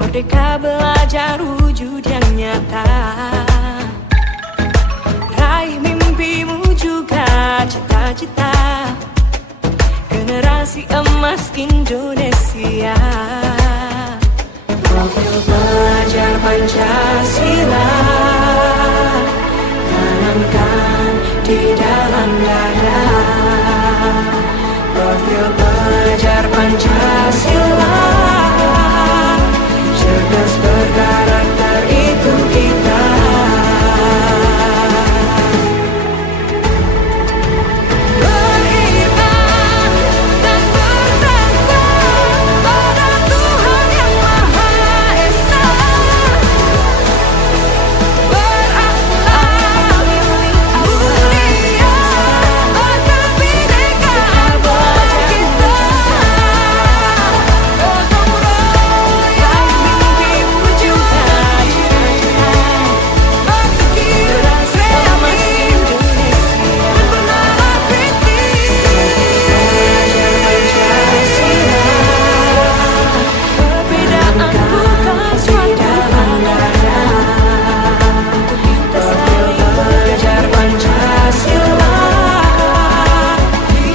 Merdeka belajar wujud yang nyata. Raih mimpimu juga cita-cita. Generasi emas Indonesia. Profil pelajar Pancasila tanamkan di dalam dada. Profil pelajar Pancasila cerdas berkarakter itu kita. Beriman dan bertakwa pada Tuhan Yang Maha Esa. Berakhlak mulia, berkebinekaan kita. Gotong royong mimpimu juga cita-cita. Berpikir kreatif, benar kritis. Perbedaan bukan suatu halangan untuk kita saling belajar Pancasila.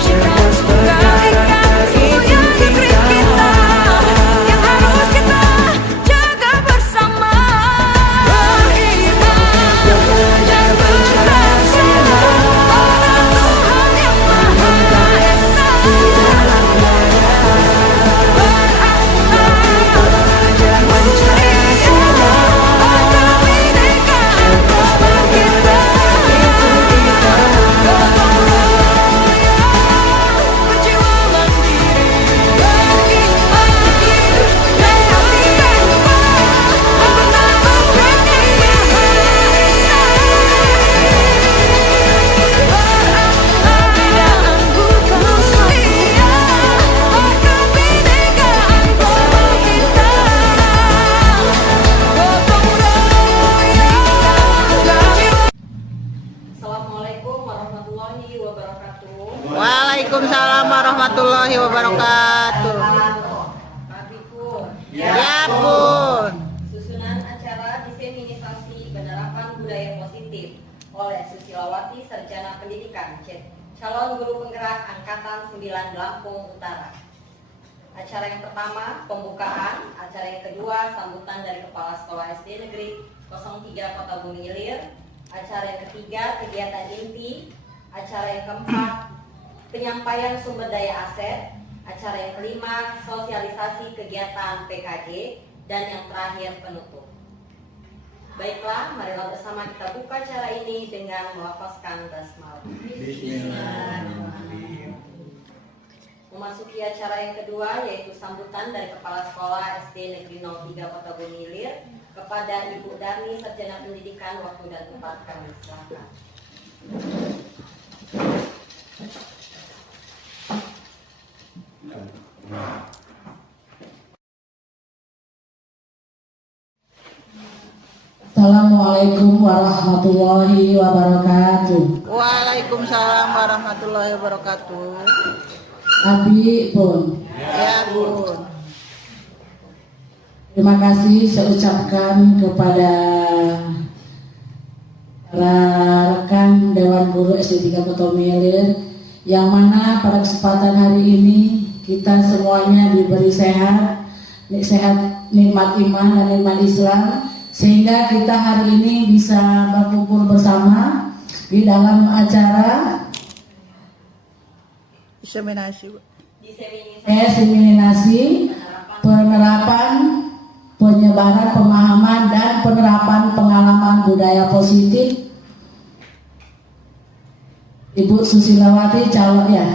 Cerdas berkarakter itu kita, yang harus kita jaga bersama. Beriman dan bertakwa pada Tuhan Yang Maha Esa. Berakhlak mulia, berkebinekaan kita. Gotong royong, berjiwa mandiri, beriman, kreatif, benar kritis. Perbedaan bukan mulia, berkebinekaan kita. Gotong royong, berjiwa. Assalamualaikum warahmatullahi wabarakatuh. Waalaikumsalam warahmatullahi wabarakatuh. Pak Bikun, Ya Bun. susunan acara diseminisasi penerapan budaya positif oleh Susilawati Sarjana Pendidikan, calon guru penggerak Angkatan 9 Lampung Utara. Acara yang pertama pembukaan, acara yang kedua sambutan dari Kepala Sekolah SD Negeri 03 Kota Bumi Ilir, acara yang ketiga kegiatan inti, acara yang keempat penyampaian sumber daya aset, acara yang kelima sosialisasi kegiatan PKG, dan yang terakhir penutup. Baiklah, marilah bersama kita buka acara ini dengan melafazkan basmalah. Bismillahirrahmanirrahim. Memasuki acara yang kedua yaitu sambutan dari Kepala Sekolah SD Negeri 03 Kota Bumi Ilir kepada Ibu Darni Sarjana Pendidikan. Waktu dan tempat kami silakan. Assalamualaikum warahmatullahi wabarakatuh. Waalaikumsalam warahmatullahi wabarakatuh. Abi Bun, Ya Bun. terima kasih saya ucapkan kepada para rekan Dewan Guru SD 3 Kota Bumi Ilir yang mana pada kesempatan hari ini kita semuanya diberi sehat nikmat iman dan nikmat Islam, sehingga kita hari ini bisa berkumpul bersama di dalam acara Diseminasi, Bu. diseminasi penerapan, penyebaran pemahaman dan penerapan pengalaman budaya positif. Ibu Susilawati calon ya.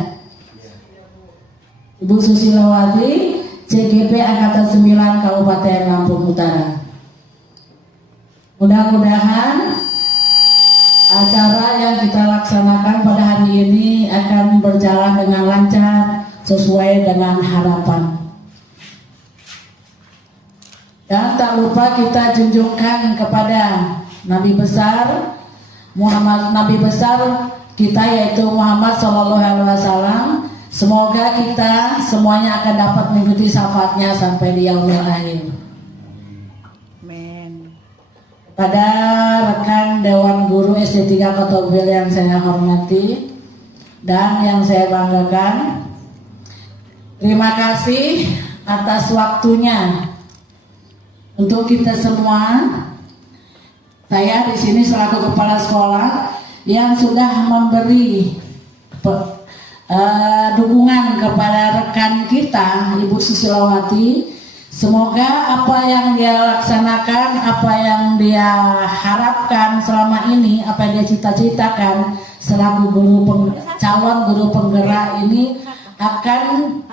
Ibu Susilawati CGP Angkatan 9 Kabupaten Lampung Utara. Mudah-mudahan acara yang kita laksanakan pada hari ini akan berjalan dengan lancar sesuai dengan harapan. Dan tak lupa kita junjungkan kepada Nabi besar Nabi besar kita, yaitu Muhammad SAW. Semoga kita semuanya akan dapat mengikuti syafaatnya sampai di yaumil akhir. Amin. Pada rekan Dewan Guru SD 3 Kota Ubil yang saya hormati dan yang saya banggakan, terima kasih atas waktunya untuk kita semua. Saya di sini selaku kepala sekolah yang sudah memberi dukungan kepada rekan kita Ibu Susilawati. Semoga apa yang dia laksanakan, apa yang dia harapkan selama ini, apa yang dia cita-citakan selaku calon guru penggerak ini akan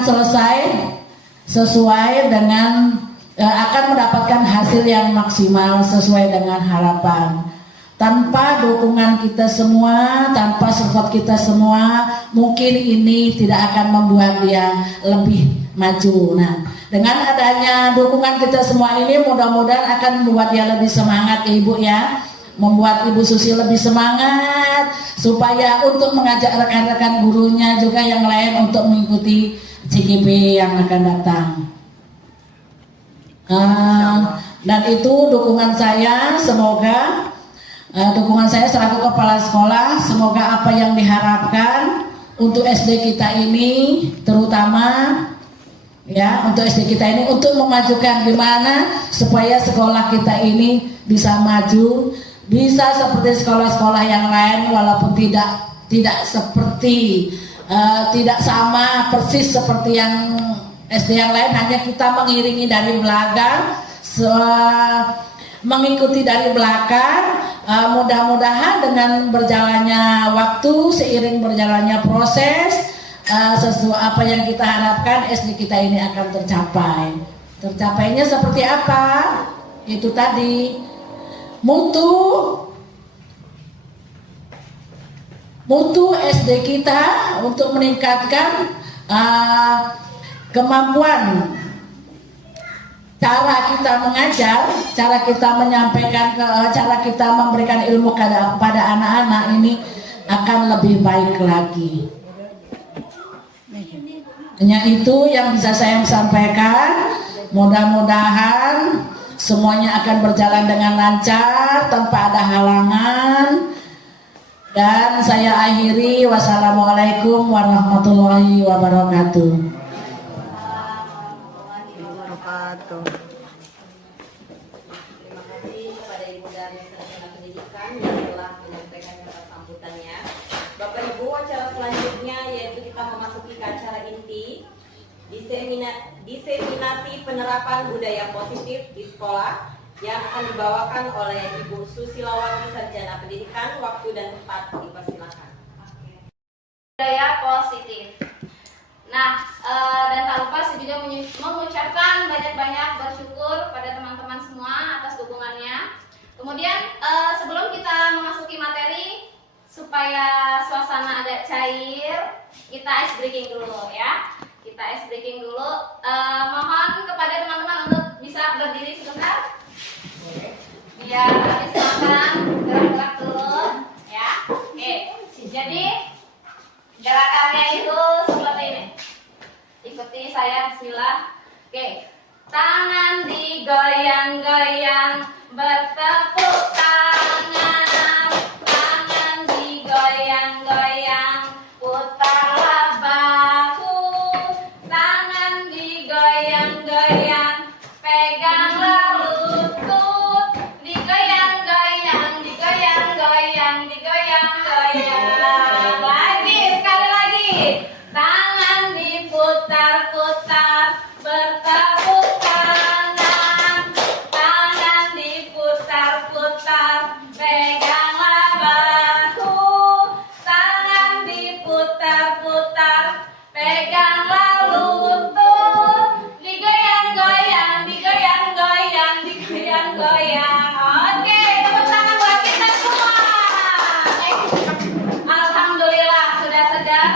selesai sesuai dengan akan mendapatkan hasil yang maksimal sesuai dengan harapan. Tanpa dukungan kita semua, tanpa support kita semua, mungkin ini tidak akan membuat dia lebih maju. Nah, dengan adanya dukungan kita semua ini, mudah-mudahan akan membuat dia lebih semangat ya Ibu ya. Membuat Ibu Susi lebih semangat supaya untuk mengajak rekan-rekan gurunya juga yang lain untuk mengikuti CGP yang akan datang. Dan itu dukungan saya, semoga dukungan saya selaku kepala sekolah, semoga apa yang diharapkan untuk SD kita ini, terutama ya untuk SD kita ini, untuk memajukan gimana supaya sekolah kita ini bisa maju, bisa seperti sekolah-sekolah yang lain, walaupun tidak seperti tidak sama persis seperti yang SD yang lain, hanya kita mengiringi dari belakang, mengikuti dari belakang. Mudah-mudahan dengan berjalannya waktu, seiring berjalannya proses, sesuai apa yang kita harapkan, SD kita ini akan tercapai. Tercapainya seperti apa? Itu tadi, mutu SD kita untuk meningkatkan kemampuan cara kita mengajar, cara kita menyampaikan, cara kita memberikan ilmu kepada anak-anak ini akan lebih baik lagi. Hanya itu yang bisa saya sampaikan. Mudah-mudahan semuanya akan berjalan dengan lancar tanpa ada halangan. Dan saya akhiri, wassalamualaikum warahmatullahi wabarakatuh. Terima kasih kepada Ibu dari Sarjana Pendidikan yang telah menyampaikan kata sambutannya. Bapak Ibu, acara selanjutnya yaitu kita memasuki ke acara inti, diseminasi penerapan budaya positif di sekolah yang akan dibawakan oleh Ibu Susilawati Sarjana Pendidikan. Waktu dan tempat dipersilakan. Budaya positif. Nah, dan tak lupa saya juga mengucapkan banyak-banyak bersyukur pada teman-teman semua atas dukungannya. Kemudian sebelum kita memasuki materi, supaya suasana agak cair, kita ice breaking dulu ya. Kita ice breaking dulu. Mohon kepada teman-teman untuk bisa berdiri sebentar. Biar habis makan gerak-gerak dulu ya. Oke. Jadi gerakannya itu seperti ini. Ikuti saya, bismillah. Oke. Tangan digoyang-goyang, bertepuk tangan.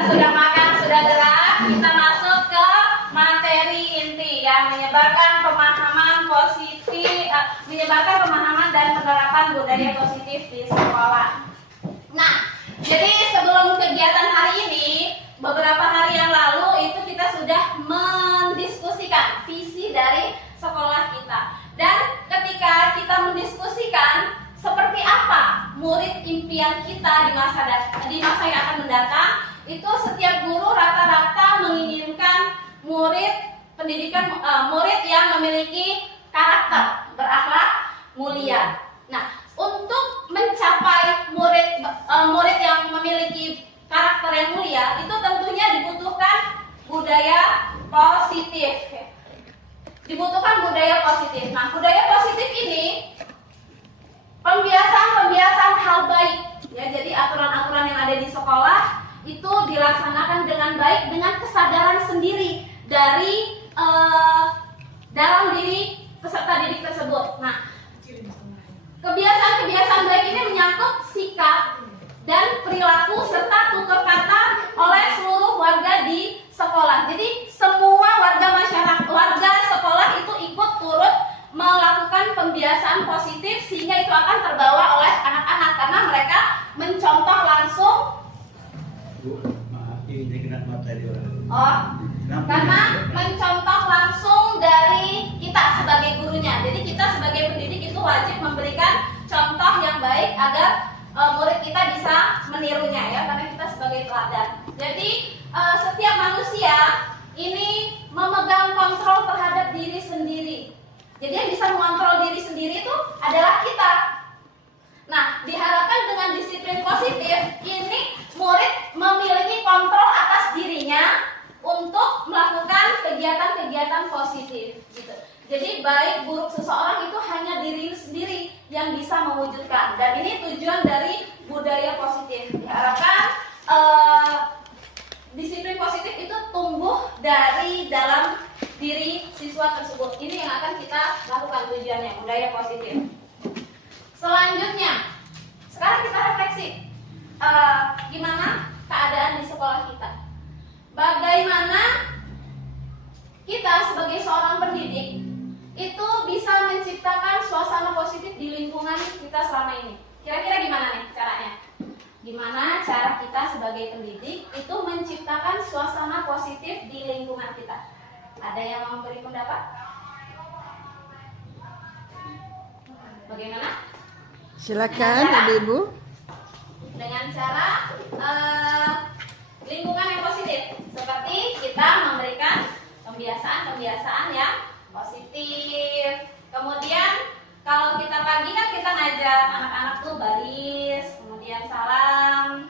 sudah makan, sudah gerak, kita masuk ke materi inti yang menyebarkan pemahaman positif, menyebarkan pemahaman dan penerapan budaya positif di sekolah. Nah, jadi sebelum kegiatan hari ini, beberapa hari yang lalu itu kita sudah mendiskusikan visi dari sekolah kita. Dan ketika kita mendiskusikan seperti apa murid impian kita di masa yang akan mendatang, itu setiap guru rata-rata menginginkan murid yang memiliki karakter berakhlak mulia. Nah, untuk mencapai murid yang memiliki karakter yang mulia itu tentunya dibutuhkan budaya positif. Nah, budaya positif ini pembiasaan hal baik, ya. Jadi aturan-aturan yang ada di sekolah itu dilaksanakan dengan baik dengan kesadaran sendiri dari dalam diri peserta didik tersebut. Nah, kebiasaan baik ini menyangkut sikap dan perilaku serta tutur kata oleh seluruh warga di sekolah. Jadi semua warga sekolah itu ikut turut melakukan pembiasaan positif sehingga itu akan terbawa oleh anak-anak karena mereka mencontoh langsung. Karena mencontoh langsung dari kita sebagai gurunya. Jadi kita sebagai pendidik itu wajib memberikan contoh yang baik agar murid kita bisa menirunya, ya, karena kita sebagai teladan. Jadi setiap manusia ini memegang kontrol terhadap diri sendiri. Jadi yang bisa mengontrol diri sendiri itu adalah kita. Nah, diharapkan dengan disiplin positif ini murid memiliki kontrol atas dirinya untuk melakukan kegiatan-kegiatan positif, gitu. Jadi baik buruk seseorang itu hanya diri sendiri yang bisa mewujudkan, dan ini tujuan dari budaya positif. Diharapkan disiplin positif itu tumbuh dari dalam diri siswa tersebut. Ini yang akan kita lakukan tujuannya, budaya positif. Selanjutnya, sekarang kita refleksi gimana keadaan di sekolah kita. Bagaimana kita sebagai seorang pendidik itu bisa menciptakan suasana positif di lingkungan kita selama ini. Kira-kira gimana nih caranya? Gimana cara kita sebagai pendidik itu menciptakan suasana positif di lingkungan kita? Ada yang mau memberi pendapat? Bagaimana? Silakan Ibu. Dengan cara lingkungan yang positif, seperti kita memberikan pembiasaan yang positif. Kemudian kalau kita pagi kan kita ngajak anak-anak tuh baris, kemudian salam,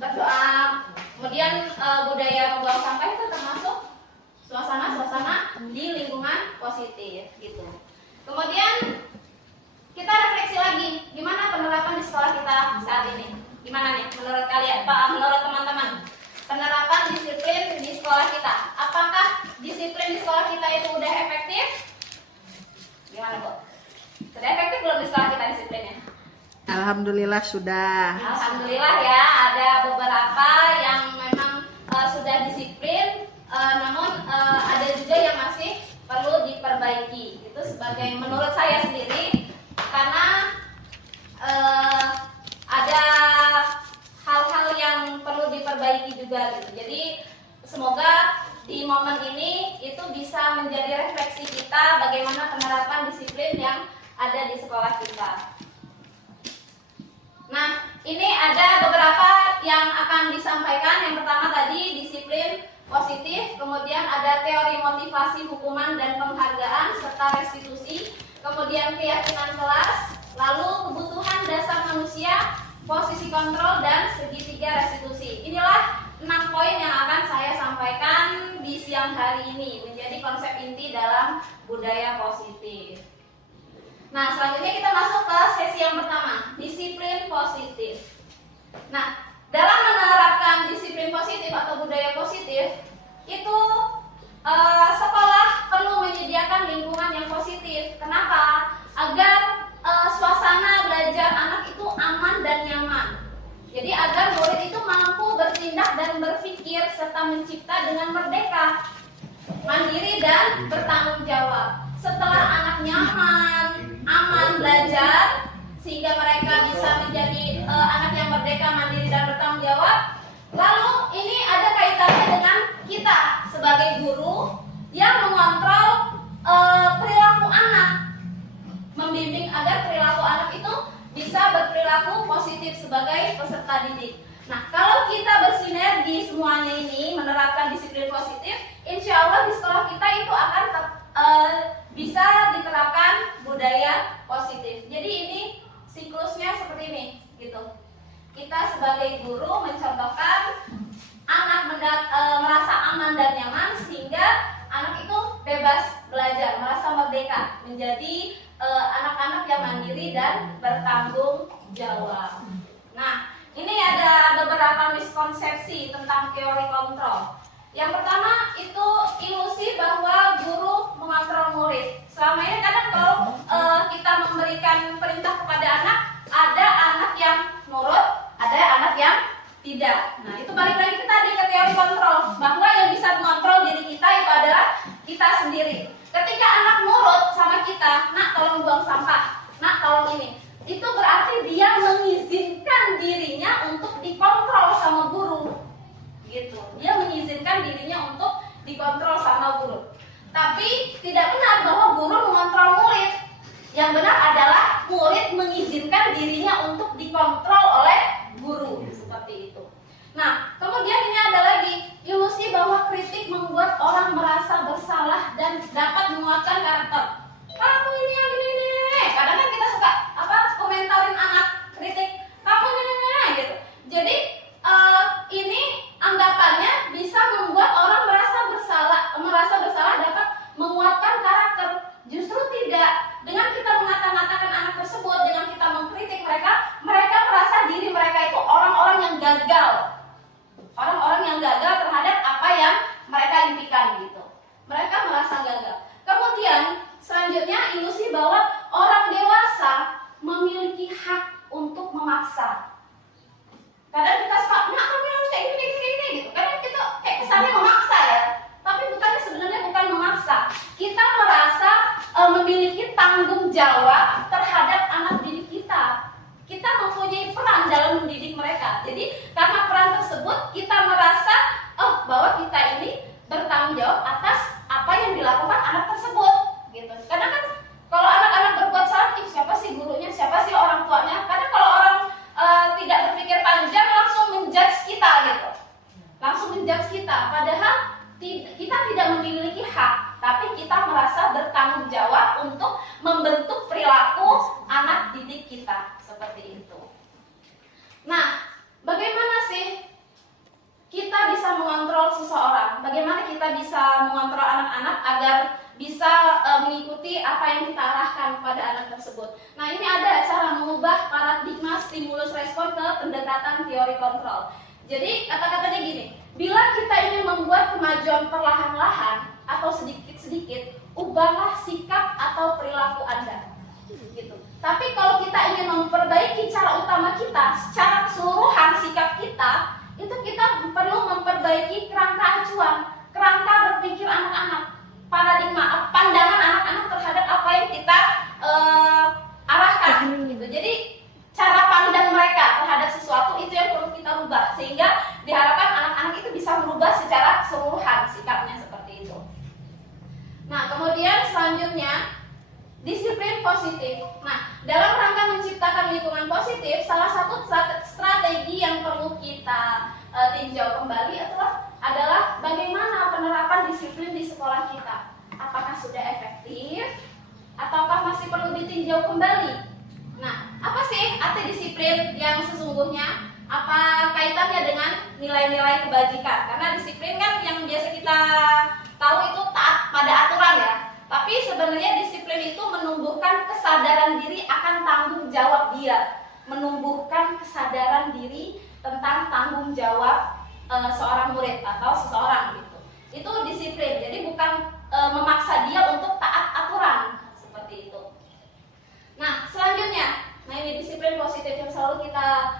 berdoa. Kemudian budaya membuang sampah itu termasuk suasana di lingkungan positif, gitu. Kemudian kita refleksi lagi, gimana penerapan di sekolah kita saat ini? Gimana nih menurut kalian, menurut teman-teman? Penerapan disiplin di sekolah kita, apakah disiplin di sekolah kita itu udah efektif? Gimana, Bu? Sudah efektif belum di sekolah kita disiplinnya? Alhamdulillah sudah. Alhamdulillah, ya, ada beberapa yang memang sudah disiplin, namun ada juga yang masih perlu diperbaiki. Itu sebagai menurut saya sendiri, karena ada hal-hal yang perlu diperbaiki juga, gitu. Jadi semoga di momen ini itu bisa menjadi refleksi kita bagaimana penerapan disiplin yang ada di sekolah kita. Nah, ini ada beberapa yang akan disampaikan. Yang pertama tadi disiplin positif, kemudian ada teori motivasi, hukuman dan penghargaan serta restitusi, kemudian keyakinan kelas, lalu kebutuhan dasar manusia, posisi kontrol dan segitiga restitusi. Inilah 6 poin yang akan saya sampaikan di siang hari ini menjadi konsep inti dalam budaya positif. Nah, selanjutnya kita masuk ke sesi yang pertama, disiplin positif. Nah, dalam menerapkan disiplin positif atau budaya positif, itu sekolah perlu menyediakan lingkungan yang positif. Kenapa? Agar suasana belajar anak itu aman dan nyaman. Jadi agar murid itu mampu bertindak dan berpikir serta mencipta dengan merdeka, mandiri dan bertanggung jawab. Setelah anak nyaman, aman belajar, sehingga mereka bisa menjadi anak yang merdeka, mandiri dan bertanggung jawab. Lalu ini ada kaitannya dengan kita sebagai guru yang mengontrol perilaku anak, membimbing agar perilaku anak itu bisa berperilaku positif sebagai peserta didik. Nah, kalau kita bersinergi semuanya ini menerapkan disiplin positif, insya Allah di sekolah kita itu akan bisa diterapkan budaya positif. Jadi ini siklusnya seperti ini, gitu. Kita sebagai guru mencontohkan anak merasa aman dan nyaman sehingga anak itu bebas belajar, merasa merdeka, menjadi anak-anak yang mandiri dan bertanggung jawab. Nah, ini ada beberapa miskonsepsi tentang teori kontrol. Yang pertama itu ilusi bahwa guru mengontrol murid. Selama ini kadang kalau kita memberikan perintah kepada anak, ada anak yang nurut, ada anak yang tidak. Nah, itu balik lagi tadi ke teori kontrol, bahwa yang bisa mengontrol diri kita itu adalah kita sendiri. Ketika anak nurut sama kita, nak tolong buang sampah, nak tolong ini, itu berarti dia mengizinkan dirinya untuk dikontrol sama guru, gitu. Dia mengizinkan dirinya untuk dikontrol sama guru. Tapi tidak benar bahwa guru mengontrol murid. Yang benar adalah murid mengizinkan dirinya untuk dikontrol oleh guru, seperti itu. Nah, kemudian ini ada lagi ilusi bahwa kritik membuat orang merasa bersalah dan dapat menguatkan karakter. Kamu ini yang ini. Kadang kan kita suka komentarin anak, kritik kamu ini gitu. Jadi ini anggapannya bisa membuat orang merasa bersalah dapat menguatkan karakter. Justru tidak. Dengan kita mengata-ngatakan anak tersebut, dengan kita mengkritik mereka merasa diri mereka itu orang-orang yang gagal. Orang-orang yang gagal terhadap apa yang mereka impikan gitu. Mereka merasa gagal. Kemudian selanjutnya ilusi bahwa orang dewasa memiliki hak untuk memaksa. Kadang kita suka, nah kamu harus kayak gini gitu. Kadang kita kayak kesannya memaksa ya. Tapi bukannya sebenarnya bukan memaksa. Kita merasa memiliki tanggung jawab terhadap anak didik kita. Kita mempunyai peran dalam mendidik mereka. Jadi karena peran tersebut kita merasa bahwa kita ini bertanggung jawab atas apa yang dilakukan anak tersebut, gitu. Karena kan kalau anak-anak berbuat salah, siapa sih gurunya, siapa sih orang tuanya? Kadang kalau orang tidak berpikir panjang langsung menjudge kita, gitu. Langsung menjudge kita. Padahal kita tidak memiliki hak, tapi kita merasa bertanggung jawab untuk membentuk perilaku anak didik kita, seperti itu. Nah, bagaimana sih kita bisa mengontrol seseorang? Bagaimana kita bisa mengontrol anak-anak agar bisa mengikuti apa yang kita arahkan kepada anak tersebut? Nah, ini ada cara mengubah paradigma stimulus respon ke pendekatan teori kontrol. Jadi kata-katanya gini, bila kita ingin membuat kemajuan perlahan-lahan atau sedikit-sedikit, ubahlah sikap atau perilaku Anda. Gitu. Tapi kalau kita ingin memperbaiki cara utama kita, secara keseluruhan sikap kita, itu kita perlu memperbaiki kerangka acuan, kerangka berpikir anak-anak, paradigma, pandangan anak-anak terhadap apa yang kita arahkan. Gitu. Jadi cara pandang mereka terhadap sesuatu itu yang perlu kita rubah, sehingga diharapkan anak-anak itu bisa merubah secara keseluruhan sikapnya seperti itu. Nah, kemudian selanjutnya disiplin positif. Nah, dalam rangka menciptakan lingkungan positif, salah satu strategi yang perlu kita tinjau kembali adalah bagaimana penerapan disiplin di sekolah kita. Apakah sudah efektif ataukah masih perlu ditinjau kembali? Nah, apa sih arti disiplin yang sesungguhnya? Apa kaitannya dengan nilai-nilai kebajikan? Karena disiplin kan yang biasa kita tahu itu taat pada aturan ya. Tapi sebenarnya disiplin itu menumbuhkan kesadaran diri akan tanggung jawab dia. Menumbuhkan kesadaran diri tentang tanggung jawab seorang murid atau seseorang gitu. Itu disiplin. Jadi bukan memaksa dia untuk taat aturan seperti itu. Nah, selanjutnya, ini disiplin positif yang selalu kita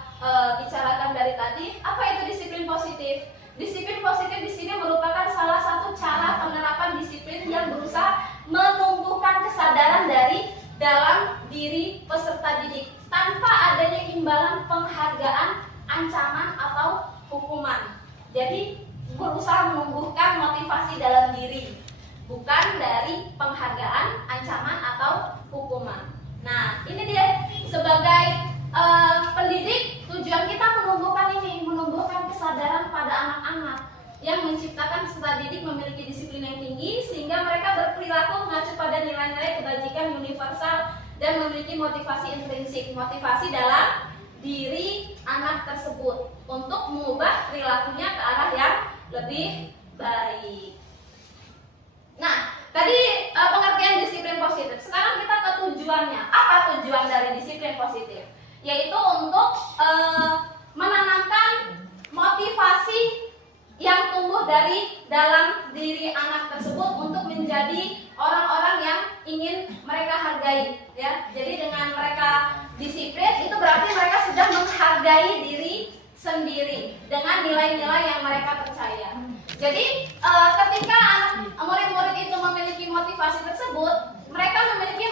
bicarakan dari tadi, apa itu disiplin positif? Disiplin positif di sini merupakan salah satu cara penerapan disiplin yang berusaha menumbuhkan kesadaran dari dalam diri peserta didik tanpa adanya imbalan penghargaan, ancaman atau hukuman. Jadi berusaha menumbuhkan motivasi dalam diri, bukan dari penghargaan, ancaman atau hukuman. Nah, ini dia sebagai pendidik, tujuan kita menumbuhkan kesadaran pada anak-anak yang menciptakan peserta didik memiliki disiplin yang tinggi sehingga mereka berperilaku mengacu pada nilai-nilai kebajikan universal dan memiliki motivasi intrinsik, motivasi dalam diri anak tersebut untuk mengubah perilakunya ke arah yang lebih baik. Nah, tadi pengertian disiplin positif. Sekarang kita ke tujuannya. Apa tujuan dari disiplin positif? Yaitu untuk menanamkan motivasi yang tumbuh dari dalam diri anak tersebut untuk menjadi orang-orang yang ingin mereka hargai, ya. Jadi dengan mereka disiplin itu berarti mereka sudah menghargai diri sendiri dengan nilai-nilai yang mereka percaya. Jadi ketika murid-murid itu memiliki motivasi tersebut, mereka memiliki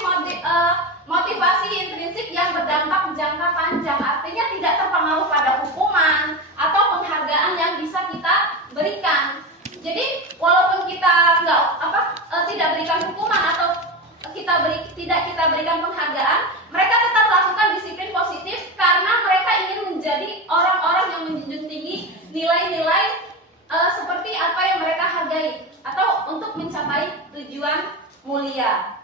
motivasi intrinsik yang berdampak jangka panjang, artinya tidak terpengaruh pada hukuman atau penghargaan yang bisa kita berikan. Jadi walaupun kita tidak berikan hukuman atau tidak kita berikan penghargaan, mereka tetap melakukan disiplin positif karena mereka ingin menjadi orang-orang yang menjunjung tinggi nilai-nilai seperti apa yang mereka hargai atau untuk mencapai tujuan mulia.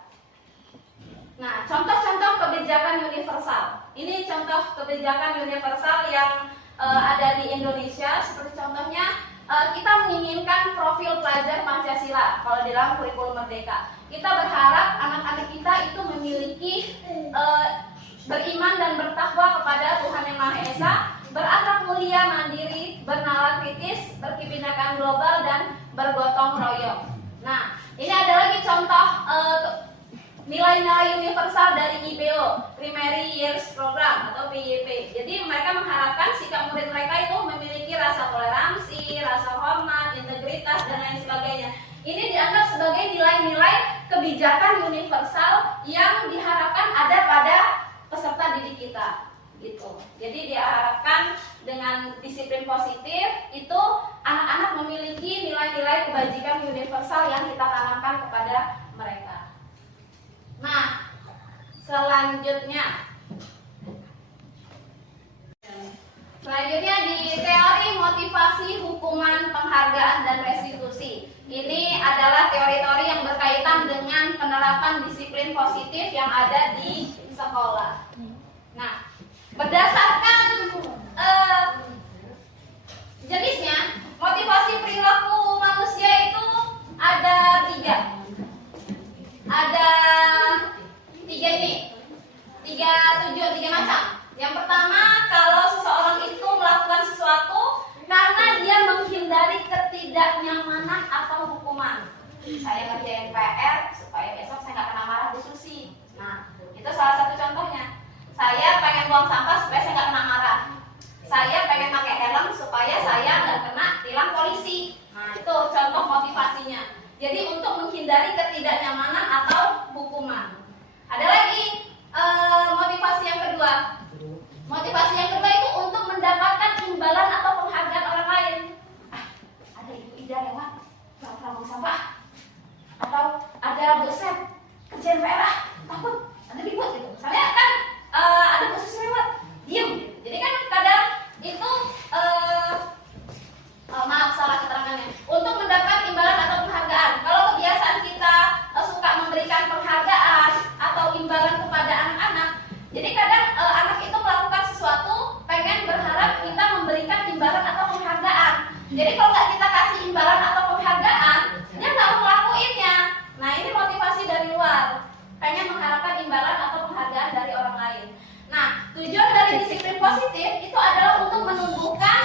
Nah, contoh-contoh kebijakan universal. Ini contoh kebijakan universal yang ada di Indonesia. Seperti contohnya, kita menginginkan profil pelajar Pancasila kalau di dalam kurikulum Merdeka. Kita berharap anak-anak kita itu memiliki beriman dan bertakwa kepada Tuhan Yang Maha Esa, berakhlak mulia, mandiri, bernalar kritis, berkebinekaan global, dan bergotong royong. Nah, ini ada lagi contoh nilai-nilai universal dari IPO, Primary Years Program atau PYP. Jadi mereka mengharapkan sikap murid mereka itu memiliki rasa toleransi, rasa hormat, integritas, dan lain sebagainya. Ini dianggap sebagai nilai-nilai kebijakan universal yang diharapkan ada pada peserta didik kita. Gitu. Jadi diharapkan dengan disiplin positif itu anak-anak memiliki nilai-nilai kebajikan universal yang kita tanamkan kepada mereka. Nah, selanjutnya di teori motivasi, hukuman, penghargaan, dan restitusi. Ini adalah teori-teori yang berkaitan dengan penerapan disiplin positif yang ada di sekolah. Nah, berdasarkan jenisnya, motivasi perilaku manusia itu ada tiga. Ada tiga macam. Yang pertama, kalau seseorang itu melakukan sesuatu karena dia menghindari ketidaknyamanan atau hukuman. Saya ngerjain PR supaya besok saya nggak kena marah Bu Susi. Nah, itu salah satu contohnya. Saya pengen buang sampah supaya saya nggak kena marah. Saya pengen pakai helm supaya saya nggak kena tilang polisi. Nah, itu contoh motivasinya. Jadi untuk menghindari ketidaknyamanan atau hukuman. Ada lagi motivasi yang kedua. Motivasi yang kedua itu untuk mendapatkan imbalan atau penghargaan orang lain. Ada Ibu Ida lewat, buang sampah. Atau ada dosen kerjaan PR, takut ada ribut gitu. Soalnya kan ada khusus lewat, diem. Jadi kan kadang itu maaf salah keterangannya. Untuk mendapat imbalan atau penghargaan. Kalau kebiasaan kita suka memberikan penghargaan atau imbalan kepada anak-anak, jadi kadang anak itu melakukan sesuatu pengen berharap kita memberikan imbalan atau penghargaan. Jadi kalau nggak kita kasih imbalan atau penghargaan, dia nggak mau ngelakuinnya. Nah, ini motivasi dari luar, pengen mengharapkan imbalan atau penghargaan dari orang lain. Nah, tujuan dari disiplin positif itu adalah untuk menumbuhkan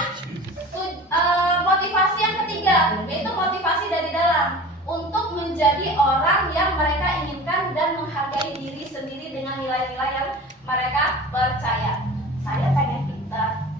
motivasi yang ketiga, yaitu motivasi dari dalam, untuk menjadi orang yang mereka inginkan dan menghargai diri sendiri dengan nilai-nilai yang mereka percaya. Saya pengen pintar,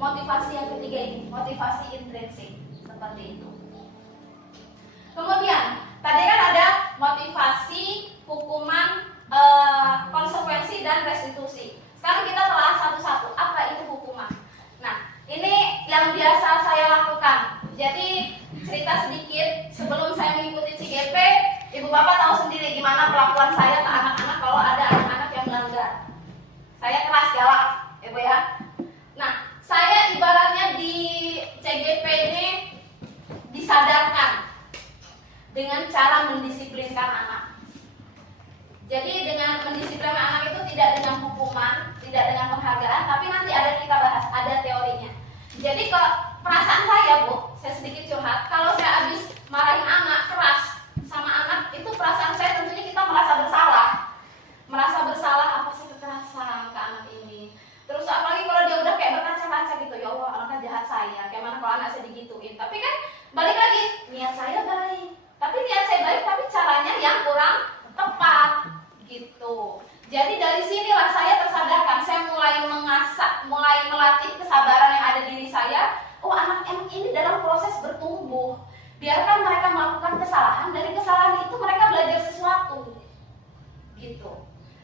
motivasi yang ketiga ini, motivasi intrinsik seperti itu. Kemudian tadi kan ada motivasi, hukuman, konsekuensi dan restitusi. Sekarang kita telah satu-satu apa itu hukuman. Nah, ini yang biasa saya lakukan. Jadi cerita sedikit, sebelum saya mengikuti CGP, ibu bapak tahu sendiri gimana perlakuan saya ke anak-anak kalau ada anak-anak yang melanggar. Saya keras galak, ibu ya. Nah, saya ibaratnya di CGP ini disadarkan dengan cara mendisiplinkan anak. Jadi dengan mendisiplinkan anak itu tidak dengan hukuman, tidak dengan penghargaan, tapi nanti ada kita bahas, ada teorinya. Jadi ke perasaan saya, Bu, saya sedikit curhat, kalau saya habis marahin anak keras sama anak, itu perasaan saya tentunya kita merasa bersalah. Merasa bersalah apa sih kekerasan ke anak ini. Terus apalagi kalau dia udah kayak berkaca-kaca gitu, ya Allah anaknya jahat saya, kayak mana kalau anak saya digituin. Tapi kan balik lagi, niat saya baik. Tapi niat saya baik, tapi caranya yang kurang tepat gitu. Jadi dari sinilah saya tersadarkan, saya mulai mengasah, mulai melatih kesabaran yang ada di diri saya. Oh, anak-anak ini dalam proses bertumbuh. Biarkan mereka melakukan kesalahan, dari kesalahan itu mereka belajar sesuatu. Gitu.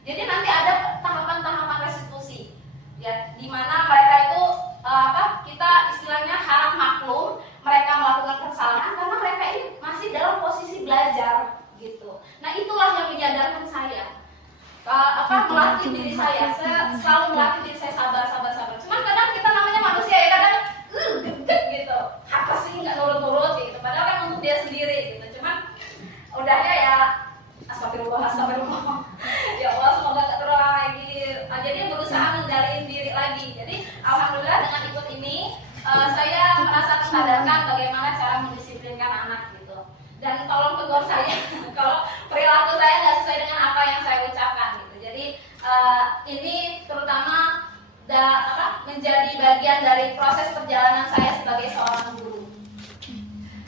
Jadi nanti ada tahapan-tahapan restitusi. Ya, di mana mereka itu kita istilahnya harap maklum mereka melakukan kesalahan karena mereka ini masih dalam posisi belajar gitu. Nah, itulah yang menyadarkan saya. Melatih diri saya selalu melatih diri saya sabar. Cuman kadang kita namanya manusia ya, kadang gede gitu, apa sih nggak nurut gitu, padahal kan untuk dia sendiri gitu. Cuman udahnya ya astagfirullah ya Allah, semoga gak terulang lagi. Jadi berusaha mengendalikan diri lagi. Jadi alhamdulillah dengan ikut ini saya merasa tersadarkan bagaimana cara mendisiplinkan anak gitu. Dan tolong tegur saya kalau perilaku saya nggak sesuai dengan apa yang saya ucapkan gitu. Jadi ini terutama menjadi bagian dari proses perjalanan saya sebagai seorang guru.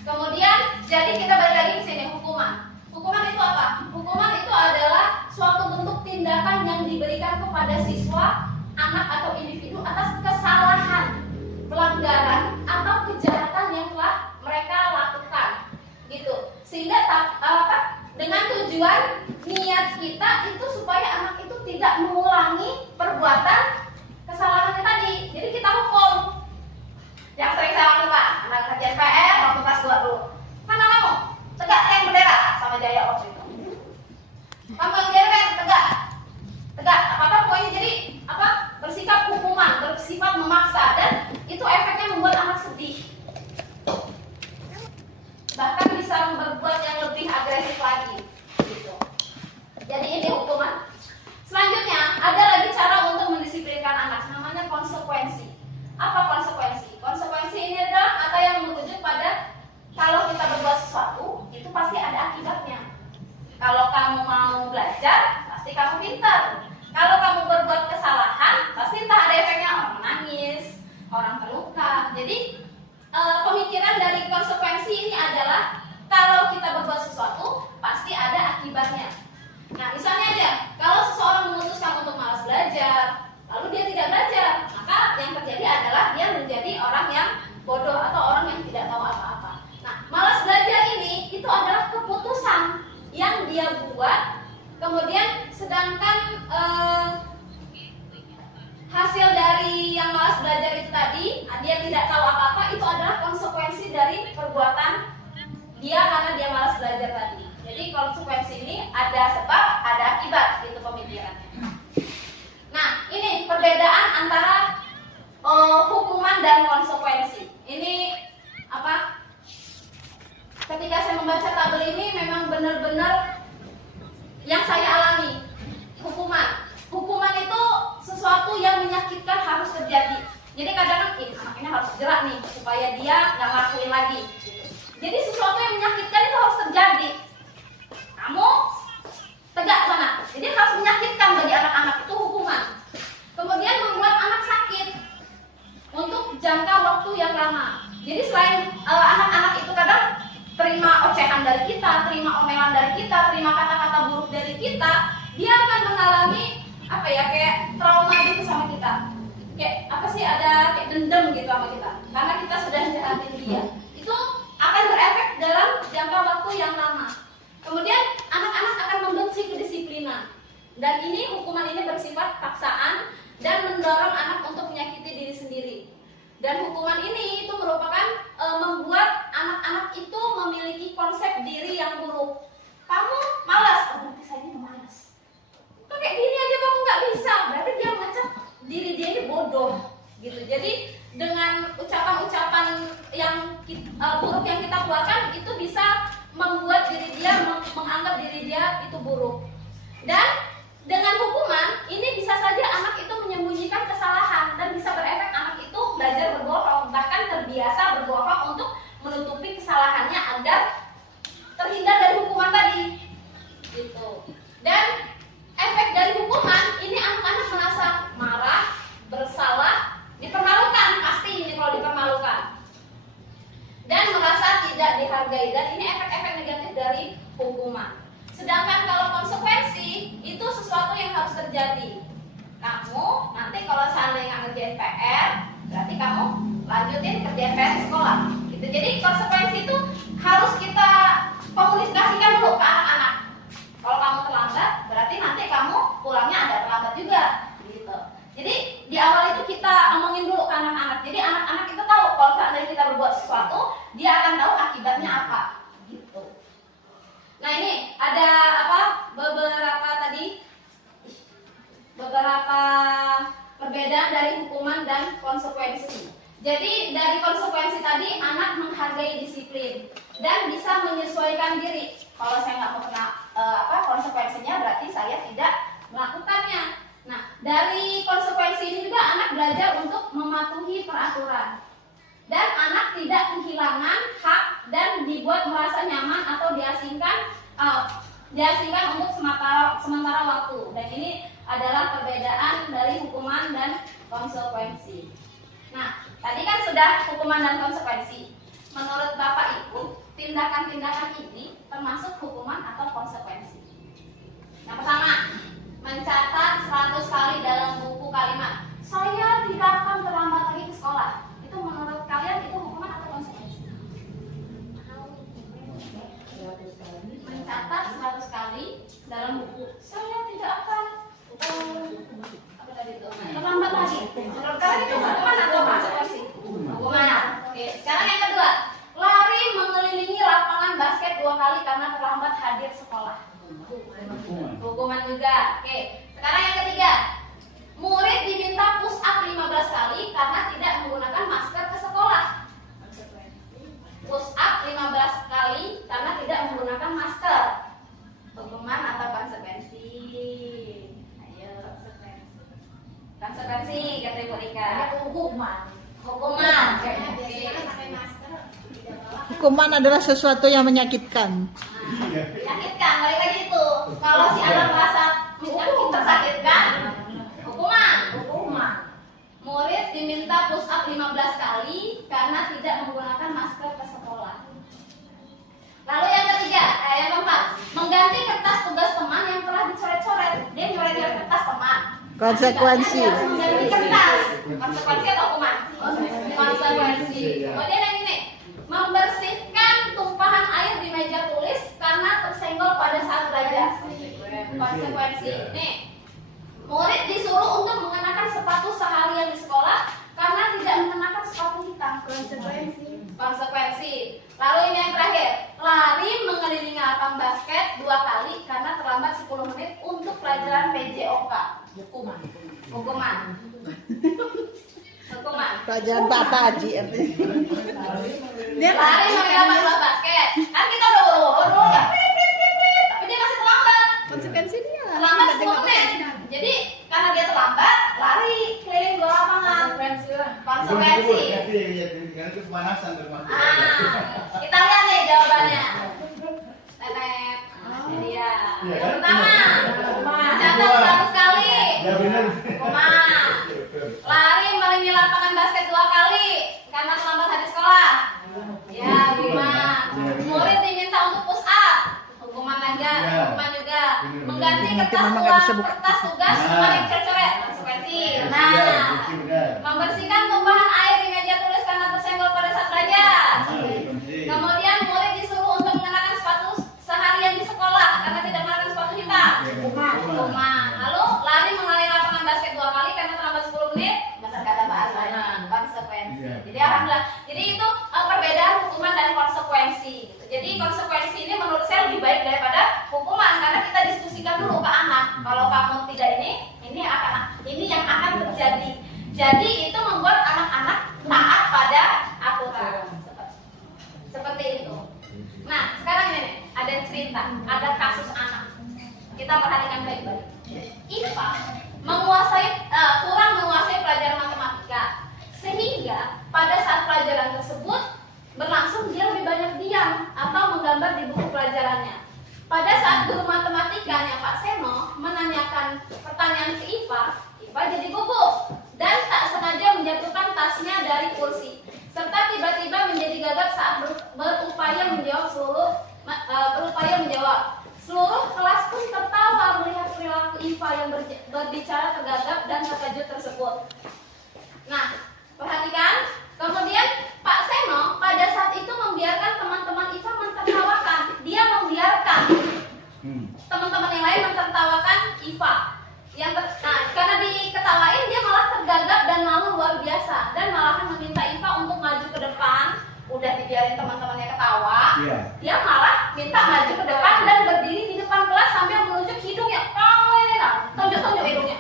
Kemudian jadi kita balik lagi ke sini, hukuman. Hukuman itu apa? Hukuman itu adalah suatu bentuk tindakan yang diberikan kepada siswa, anak atau individu atas kesalahan, pelanggaran atau kejahatan yang telah mereka lakukan gitu. Sehingga dengan tujuan niat kita itu supaya anak itu tidak mengulangi perbuatan kesalahannya tadi. Jadi kita hukum. Yang sering saya lakukan, anak kerjaan PR waktu kelas 2 dulu. Mana kamu? Tegak yang bendera sama Jaya waktu itu. Kamu yang jereng, tegak. Apakah pokoknya jadi bersikap hukuman, bersifat memaksa, dan itu efeknya membuat anak sedih. Bahkan bisa berbuat yang lebih agresif lagi gitu. Jadi ini hukuman. Selanjutnya ada lagi cara untuk mendisiplinkan anak, namanya konsekuensi. Apa konsekuensi? Konsekuensi ini adalah kata yang merujuk pada kalau kita berbuat sesuatu itu pasti ada akibatnya. Kalau kamu mau belajar pasti kamu pintar. Kalau kamu berbuat kesalahan pasti entah ada efeknya, orang menangis, orang terluka. Jadi pemikiran dari konsekuensi ini adalah kalau kita berbuat sesuatu pasti ada akibatnya. Nah, misalnya aja, kalau seseorang memutuskan untuk malas belajar, lalu dia tidak belajar, maka yang terjadi adalah dia menjadi orang yang bodoh atau orang yang tidak tahu apa-apa. Nah, malas belajar ini itu adalah keputusan yang dia buat, kemudian sedangkan hasil dari yang malas belajar itu tadi, dia tidak tahu apa-apa, itu adalah konsekuensi dari perbuatan dia karena dia malas belajar tadi. Jadi konsekuensi ini ada sebab, ada akibat, gitu pemikirannya. Nah, ini perbedaan antara hukuman dan konsekuensi. Ini ketika saya membaca tabel ini memang benar-benar yang saya alami. Hukuman itu sesuatu yang menyakitkan harus terjadi. Jadi kadang-kadang anak ini harus jerak nih supaya dia nggak ngelakuin lagi. Gitu. Jadi sesuatu yang menyakitkan itu harus terjadi. Kamu tegak sana. Jadi harus menyakitkan bagi anak-anak, itu hukuman. Kemudian membuat anak sakit untuk jangka waktu yang lama. Jadi selain anak-anak itu kadang terima ocehan dari kita, terima omelan dari kita, terima kata-kata buruk dari kita, dia akan mengalami kayak trauma gitu sama kita. Kayak ada kayak dendam gitu Dan hukuman ini itu merupakan membuat anak-anak itu memiliki konsep diri yang buruk. Kamu malas, oh berarti saya ini malas. Kok kayak gini aja kamu nggak bisa, berarti dia mengecap diri dia ini bodoh gitu. Jadi dengan ucapan-ucapan yang buruk yang kita keluarkan itu bisa membuat diri dia menganggap diri dia itu buruk. Dan dengan hukuman ini bisa saja anak itu menyembunyikan kesalahan dan bisa berefek anak itu belajar berbohong, bahkan terbiasa berbohong untuk menutupi kesalahannya agar terhindar dari hukuman tadi gitu. Dan efek dari hukuman ini anak-anak merasa marah, bersalah, dipermalukan, pasti ini kalau dipermalukan, dan merasa tidak dihargai. Dan ini efek-efek negatif dari hukuman. Sedangkan kalau konsekuensi itu sesuatu yang harus terjadi. Kamu nanti kalau seandainya ngerjain PR, berarti kamu lanjutin kerjaan PR di sekolah gitu. Jadi konsekuensi itu harus kita komunikasikan dulu ke anak-anak. Kalau kamu terlambat, berarti nanti kamu pulangnya agak terlambat juga gitu. Jadi di awal itu kita omongin dulu ke anak-anak. Jadi anak-anak itu tahu kalau seandainya kita berbuat sesuatu, dia akan tahu akibatnya apa gitu. Nah ini ada beberapa perbedaan dari hukuman dan konsekuensi. Jadi dari konsekuensi tadi anak menghargai disiplin dan bisa menyesuaikan diri. Kalau saya nggak mau kena konsekuensinya, berarti saya tidak melakukannya. Nah dari konsekuensi ini juga anak belajar untuk mematuhi peraturan. Dan anak tidak kehilangan hak dan dibuat merasa nyaman atau diasingkan untuk sementara waktu. Dan ini adalah perbedaan dari hukuman dan konsekuensi. Nah, tadi kan sudah hukuman dan konsekuensi. Menurut Bapak Ibu, tindakan-tindakan ini termasuk hukuman atau konsekuensi. Yang pertama, mencatat 100 kali dalam buku kalimat, saya tidak akan terlambat lagi ke sekolah. Itu menurut kalian itu hukuman atau konsekuensi? Mencatat 100 kali dalam buku, saya tidak akan terlambat lagi. Menurut kalian itu hukuman atau konsekuensi? Hukuman. Oke, sekarang yang kedua, lari mengelilingi lapangan basket 2 kali karena terlambat hadir sekolah. Hukuman juga. Oke, sekarang yang ketiga, murid diminta push up 15 kali karena tidak menggunakan masker ke sekolah. Push up 15 kali karena tidak menggunakan masker. Hukuman atau konsekuensi? Ayo, konsekuensi kata Ibu Rika. Hukuman. Oke. Hukuman adalah sesuatu yang menyakitkan. Menyakitkan, balik lagi itu. Kalau si anak merasa tersakitkan, hukuman. Murid diminta push up 15 kali karena tidak menggunakan masker ke sekolah. Lalu yang ketiga, yang keempat, mengganti kertas tugas teman yang telah dicoret-coret. Dia coret-coret kertas teman. Konsekuensi. Dia harus mengganti kertas. Konsekuensi atau hukuman? Konsekuensi. Kemudian yang ini, membersihkan tumpahan air di meja tulis karena tersenggol pada saat belajar. Konsekuensi. Nih, murid disuruh untuk mengenakan sepatu seharian di sekolah karena tidak mengenakan sepatu hitam. Konsekuensi. Lalu ini yang terakhir, lari mengelilingi lapangan basket 2 kali karena terlambat 10 menit untuk pelajaran PJOK. Hukuman. Pelajaran Pak Haji Dia lari mengelilingi lapangan basket. Kan kita udah buru-buru, tapi dia masih terlambat. Konsekuensi dia Terlambat 10 menit. Jadi karena dia terlambat, lari keliling 2 lapangan. Konsekuensi. Kita lihat nih jawabannya. Tetet. Ini dia. Yang pertama, mencatat 100 kali. Hukuman. Lari mengelilingi lapangan basket 2 kali karena terlambat hadir sekolah. Ya, hukuman. Murid diminta untuk push up. Hukuman juga. Mengganti kertas tugas teman yang coret-coret. Konsekuensi. Nah, membersihkan tumpahan air di meja tulis karena tersenggol pada saat belajar. Kemudian murid disuruh untuk mengenakan sepatu seharian di sekolah karena tidak mengenakan sepatu hitam. Hukuman. Lalu lari mengelilingi lapangan basket 2 kali karena terlambat 10 menit. Bahasa kata bahasa. Konsekuensi. Jadi alhamdulillah. Jadi itu perbedaan hukuman dan konsekuensi. Gitu. Jadi konsekuensi ini menurut saya lebih baik daripada hukuman karena kita diskusikan dulu ke anak. Kalau kamu tidak ini yang akan terjadi. Jadi itu membuat anak-anak taat pada aturan. Seperti itu. Nah, sekarang ini ada cerita, ada kasus anak. Kita perhatikan baik-baik. IPA kurang menguasai pelajaran matematika, sehingga pada saat pelajaran tersebut berlangsung dia lebih banyak diam atau menggambar di buku pelajarannya. Pada saat guru matematikanya Pak Seno menanyakan pertanyaan ke IPA jadi gugup dan tak sengaja menjatuhkan tasnya dari kursi, serta tiba-tiba menjadi gagap saat berupaya menjawab. Seluruh kelas pun tertawa melihat perilaku IPA yang berbicara tergagap dan terkejut tersebut. Nah, perhatikan. Kemudian Pak Seno pada saat itu membiarkan teman-teman IPA mentertawakan. Dia membiarkan teman-teman yang lain mentertawakan IPA. Karena diketawain dia malah tergagap dan malu luar biasa dan malahan meminta IPA untuk maju ke depan. Udah dibiarin teman-temannya ketawa, dia malah minta maju ke depan dan berdiri di depan kelas sambil menunjuk hidungnya, tunjuk-tunjuk hidungnya.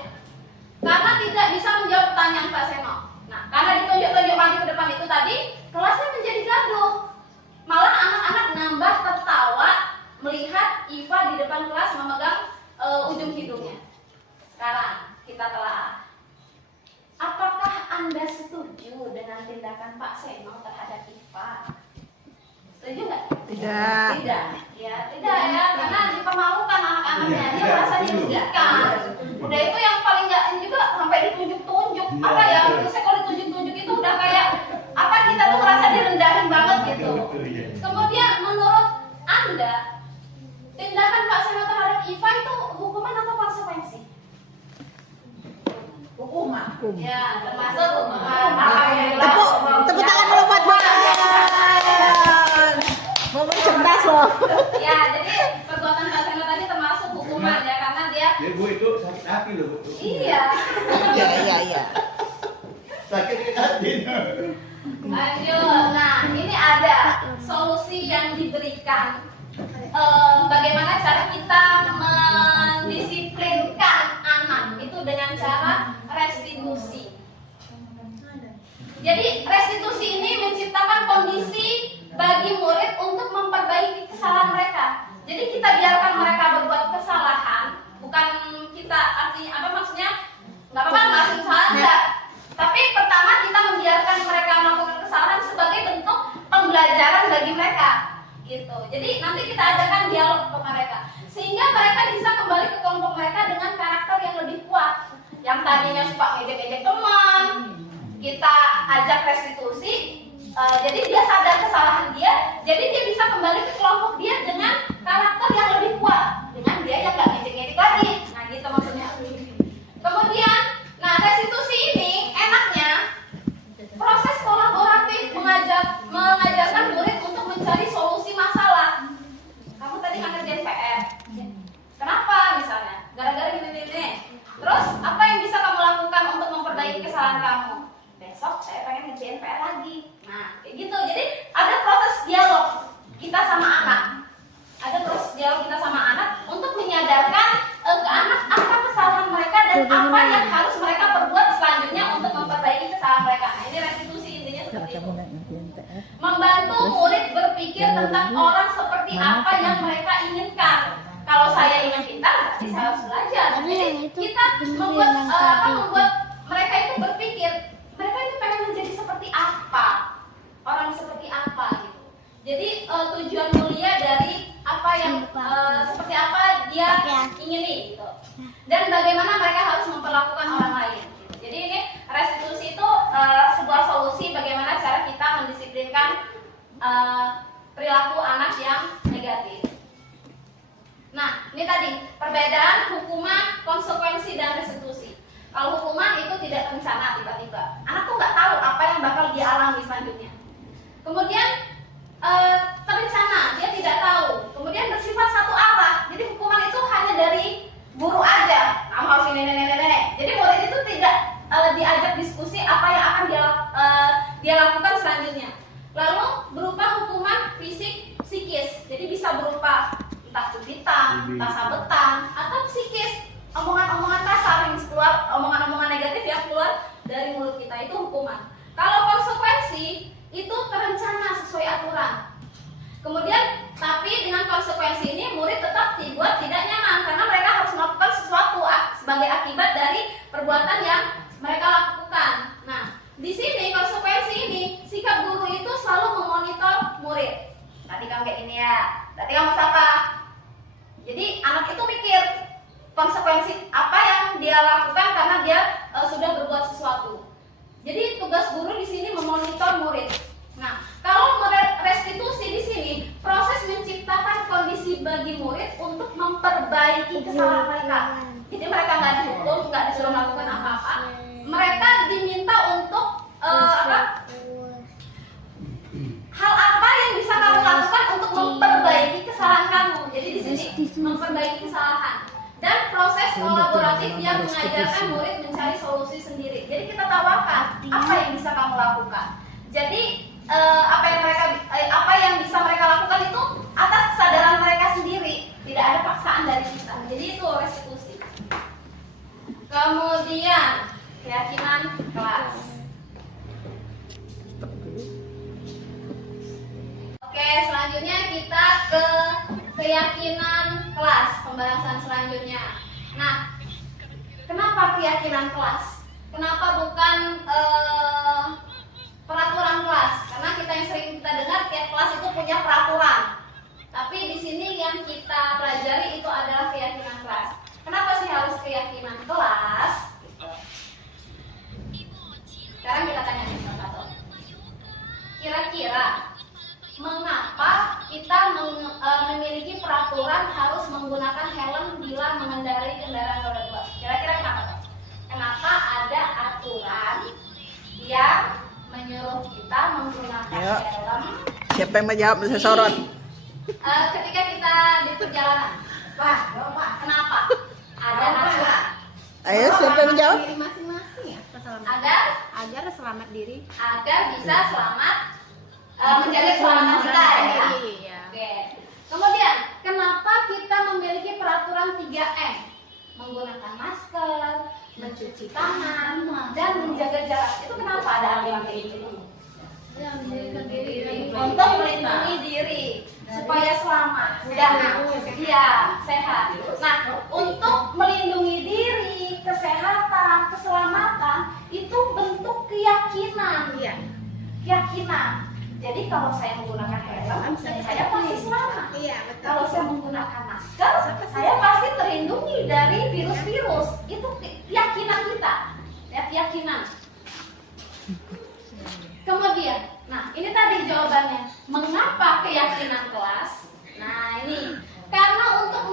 Karena tidak bisa menjawab pertanyaan Pak Seno. Nah, karena ditunjuk-tunjuk maju ke depan itu tadi, kelasnya menjadi gaduh. Malah anak-anak nambah tertawa melihat IPA di depan kelas memegang ujung hidungnya. Sekarang kita telah. Apakah Anda setuju dengan tindakan Pak Seno terhadap IPA? Setuju nggak? Tidak. Tidak ya, karena dipermalukan anak-anaknya, dia merasa dirugikan. Udah itu yang paling nggak juga sampai ditunjuk-tunjuk. Apa ya? Saya kalau ditunjuk-tunjuk itu udah kayak apa kita tuh merasa direndahin banget gitu. Kemudian menurut Anda, tindakan Pak Seno terhadap IPA itu hukuman atau konsekuensi? Hukuman. Ya, termasuk hukuman. Tepuk tangan dulu buat Momen cerdas loh. Ya, jadi perbuatan Pak Seno tadi termasuk hukuman ya karena dia. Ya Bu, itu sakit hati loh. Iya. Iya. Sakit hati. Lanjut. Nah, ini ada solusi yang diberikan. Bagaimana cara kita mendisiplinkan anak itu dengan cara restitusi. Jadi restitusi ini menciptakan kondisi bagi murid untuk memperbaiki kesalahan mereka. Jadi kita biarkan mereka berbuat kesalahan, bukan kita artinya apa maksudnya nggak apa-apa ngasih kesalahan enggak. Tapi pertama kita membiarkan mereka melakukan kesalahan sebagai bentuk pembelajaran bagi mereka. Gitu. Jadi nanti kita adakan dialog ke mereka sehingga mereka bisa kembali ke kelompok mereka dengan karakter yang lebih kuat. Yang tadinya suka ngejek-ngejek teman, kita ajak restitusi, jadi dia sadar kesalahan dia, jadi dia bisa kembali ke kelompok dia dengan karakter yang lebih kuat, dengan dia yang nggak ngejek-ngejek lagi. Nah gitu maksudnya. Kemudian, nah restitusi ini enaknya proses kolaboratif mengajarkan murid untuk mencari solusi masalah. Kamu tadi nggak ngerjain PR, kenapa misalnya? Gara-gara gini. Terus apa yang bisa kamu lakukan untuk memperbaiki kesalahan kamu? Besok saya pengen ngerjain PR lagi. Nah kayak gitu. Jadi ada proses dialog kita sama anak. Ada proses dialog kita sama anak untuk menyadarkan ke anak apa kesalahan mereka dan apa yang harus mereka perbuat selanjutnya untuk memperbaiki kesalahan mereka. Nah, ini restitusi intinya seperti itu. Membantu murid berpikir tentang orang seperti apa yang mereka inginkan. Kalau saya ingin pintar, berarti saya harus belajar. Jadi kita membuat mereka itu berpikir, mereka itu pengen menjadi seperti apa, orang seperti apa gitu. Jadi tujuan mulia dari apa yang seperti apa dia ingini gitu. Dan bagaimana mereka harus memperlakukan orang lain. Gitu. Jadi ini restitusi itu sebuah solusi bagaimana cara kita mendisiplinkan perilaku anak yang negatif. Nah, ini tadi perbedaan hukuman, konsekuensi, dan restitusi. Kalau hukuman itu tidak terencana tiba-tiba. Anak tuh nggak tahu apa yang bakal dia alami selanjutnya. Kemudian terencana, dia tidak tahu. Kemudian bersifat satu arah. Jadi hukuman itu hanya dari guru aja. Kamu harus ini. Jadi murid itu tidak diajak diskusi apa yang akan dia lakukan selanjutnya. Lalu berupa hukuman fisik, psikis. Jadi bisa berupa entah cubitan, entah sabetan, atau psikis. Omongan-omongan kasar yang keluar, omongan-omongan negatif yang keluar dari mulut kita itu hukuman. Kalau konsekuensi itu terencana sesuai aturan. Kemudian, tapi dengan konsekuensi ini murid tetap dibuat tidak nyaman karena mereka harus melakukan sesuatu sebagai akibat dari perbuatan yang mereka lakukan. Nah, di sini konsekuensi ini sikap guru itu selalu memonitor murid. Tadi kamu kayak gini ya, berarti kamu siapa? Jadi anak itu mikir konsekuensi apa yang dia lakukan karena dia sudah berbuat sesuatu. Jadi tugas guru di sini memonitor murid. Nah, kalau restitusi di sini proses menciptakan kondisi bagi murid untuk memperbaiki kesalahan mereka. Jadi mereka nggak dihukum, nggak disuruh melakukan apa-apa. Mereka diminta untuk hal apa yang bisa kamu lakukan untuk memperbaiki kesalahan kamu. Jadi di sini memperbaiki kesalahan. Dan proses kolaboratif yang mengajarkan murid mencari solusi sendiri. Jadi kita tawarkan apa yang bisa kamu lakukan. Jadi apa yang bisa mereka lakukan itu atas kesadaran mereka sendiri, tidak ada paksaan dari kita. Jadi itu restitusi. Kemudian keyakinan kelas. Oke, selanjutnya kita ke keyakinan kelas, pembahasan selanjutnya. Nah, kenapa keyakinan kelas? Kenapa bukan peraturan kelas? Karena kita yang sering kita dengar tiap kelas itu punya peraturan. Tapi di sini yang kita pelajari itu adalah keyakinan kelas. Kenapa sih harus keyakinan kelas? Sekarang kita tanya satu-satu. Kira-kira mengapa kita memiliki peraturan harus menggunakan helm bila mengendarai kendaraan roda 2? Kira-kira kenapa? Kenapa ada aturan yang menyuruh kita menggunakan helm? Siapa yang menjawab bisa sorot? Ketika kita di perjalanan. Wah, kenapa? Ada aturan. Ayo, siapa yang menjawab? Diri masing-masing ya, keselamatan. Agar selamat diri. agar bisa selamat menjaga keselamatan kita ya. Iya. Oke. Kemudian, kenapa kita memiliki peraturan 3M? Menggunakan masker, mencuci tangan, dan menjaga jarak. Itu kenapa ada aturan kayak gitu? Untuk melindungi diri supaya selamat, sehat. Nah, untuk melindungi diri, kesehatan, keselamatan itu bentuk keyakinan. Keyakinan. Jadi kalau saya menggunakan helm, saya pasti selamat. Kalau saya menggunakan masker, saya pasti terlindungi dari virus-virus. Itu keyakinan kita, ya, keyakinan. Kemudian, nah ini tadi jawabannya. Mengapa keyakinan kelas? Nah ini karena untuk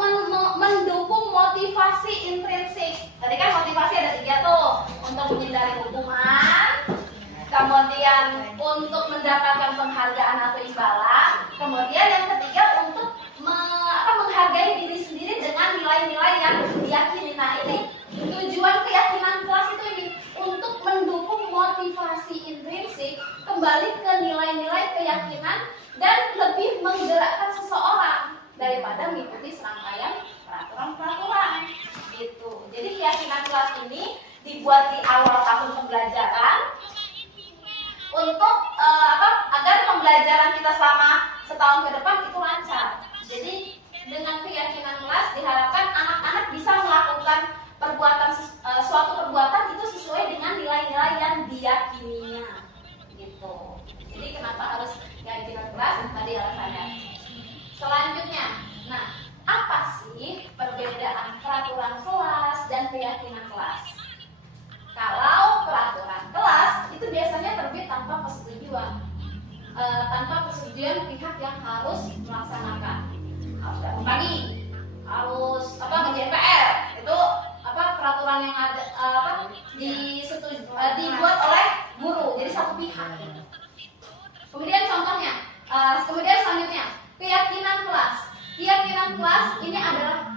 mendukung motivasi intrinsik. Tadi kan motivasi ada 3 tuh, untuk menghindari hukuman, kemudian untuk mendapatkan penghargaan atau imbalan, kemudian yang ketiga untuk menghargai diri sendiri dengan nilai-nilai yang diyakini. Nah ini tujuan keyakinan kelas itu ini, untuk mendukung motivasi intrinsik, kembali ke nilai-nilai keyakinan dan lebih menggerakkan seseorang daripada mengikuti serangkaian peraturan-peraturan gitu. Jadi keyakinan kelas ini dibuat di awal tahun pembelajaran untuk agar pembelajaran kita selama setahun ke depan itu lancar. Jadi dengan keyakinan kelas diharapkan anak-anak bisa melakukan suatu perbuatan itu sesuai dengan nilai-nilai yang diyakininya gitu. Jadi kenapa harus keyakinan kelas? Tadi alasannya. Selanjutnya, nah apa sih perbedaan peraturan kelas dan keyakinan kelas? Kalau peraturan kelas itu biasanya terbit tanpa persetujuan, pihak yang harus melaksanakan. Harus bangun pagi, harus ngerjain PR. Itu peraturan yang ada dibuat oleh guru, jadi satu pihak. Kemudian contohnya, kemudian selanjutnya keyakinan kelas. Keyakinan kelas ini adalah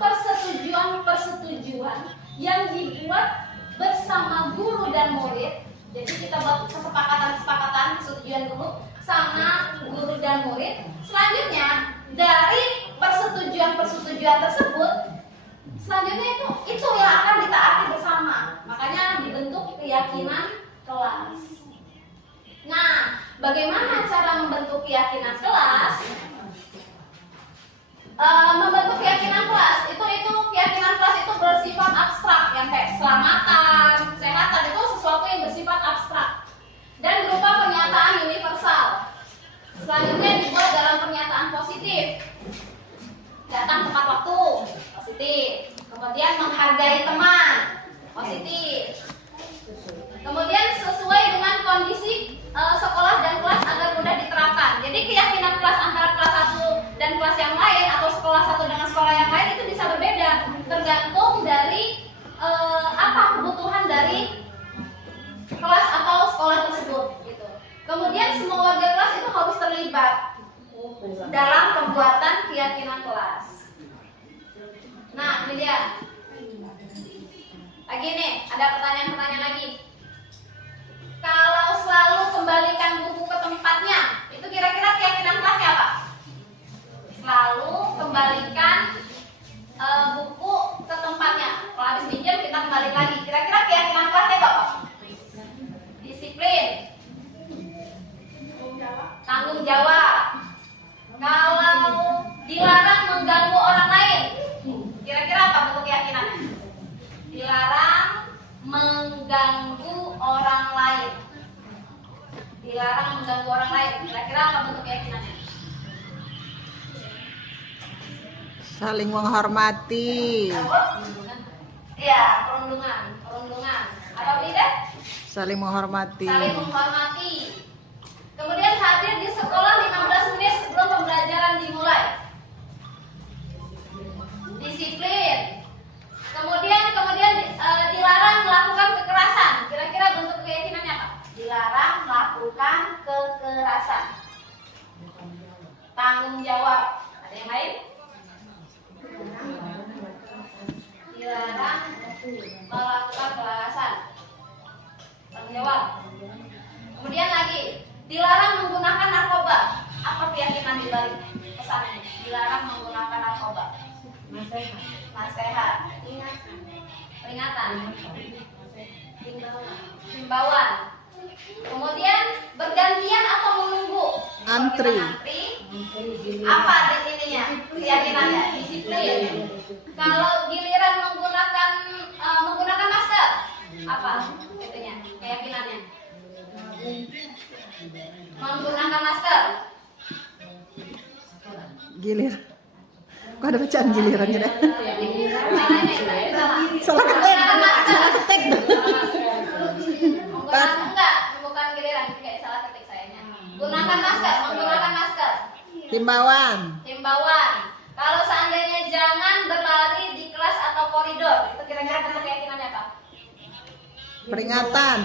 persetujuan yang dibuat bersama guru dan murid Jadi kita buat kesepakatan persetujuan dulu sama guru dan murid. Selanjutnya dari persetujuan tersebut, selanjutnya itu yang akan ditaati bersama. Makanya dibentuk keyakinan kelas. Nah, bagaimana cara membentuk keyakinan kelas? Membentuk keyakinan kelas itu keyakinan kelas itu bersifat abstrak, yang kayak keselamatan, kesehatan itu sesuatu yang bersifat abstrak dan berupa pernyataan universal. Selanjutnya dibuat dalam pernyataan positif. Datang tepat waktu, positif. Kemudian menghargai teman, positif. Kemudian sesuai dengan kondisi sekolah dan kelas agar mudah diterapkan. Jadi keyakinan kelas antara kelas 1 dan kelas yang lain atau sekolah satu dengan sekolah yang lain itu bisa berbeda, tergantung dari apa kebutuhan dari kelas atau sekolah tersebut gitu. Kemudian semua warga kelas itu harus terlibat dalam pembuatan keyakinan kelas. Nah, ini dia. Lagi nih, ada pertanyaan-pertanyaan lagi. Kalau selalu kembalikan buku ke tempatnya, itu kira-kira keyakinan kelasnya apa? Selalu kembalikan buku ke tempatnya. Kalau habis pinjam kita kembali lagi. Kira-kira keyakinan kelasnya apa? Disiplin, tanggung jawab. Kalau dilarang mengganggu orang lain, kira-kira apa bentuk keyakinannya? Dilarang mengganggu orang lain. Dilarang mengganggu orang lain. Kira-kira apa bentuk keyakinannya? Saling menghormati. Iya, perundungan. Apa beda? Saling menghormati. Saling menghormati. Kemudian hadir di sekolah 15 menit sebelum pembelajaran dimulai. Disiplin. Kemudian dilarang melakukan kekerasan. Kira-kira bentuk keyakinannya apa? Dilarang melakukan kekerasan. Tanggung jawab. Ada yang lain? Dilarang melakukan kekerasan. Tanggung jawab. Kemudian lagi, dilarang menggunakan narkoba. Apa keyakinan di balik pesan ini? Dilarang menggunakan narkoba. Nasihat. Peringatan. Himbauan. Kemudian bergantian atau menunggu. Antri. Apa ininya? Keyakinannya? Disiplin. Kalau giliran menggunakan masker, apa itunya? Keyakinannya? Menggunakan masker. Gilir. Kok ada bacaan giliran gitu? Salah ketik. Bukan giliran, kayak salah ketik sayanya. Gunakan masker, menggunakan masker. Himbauan. Kalau seandainya jangan berlari di kelas atau koridor, itu kira-kira bentuk keyakinannya apa? Peringatan.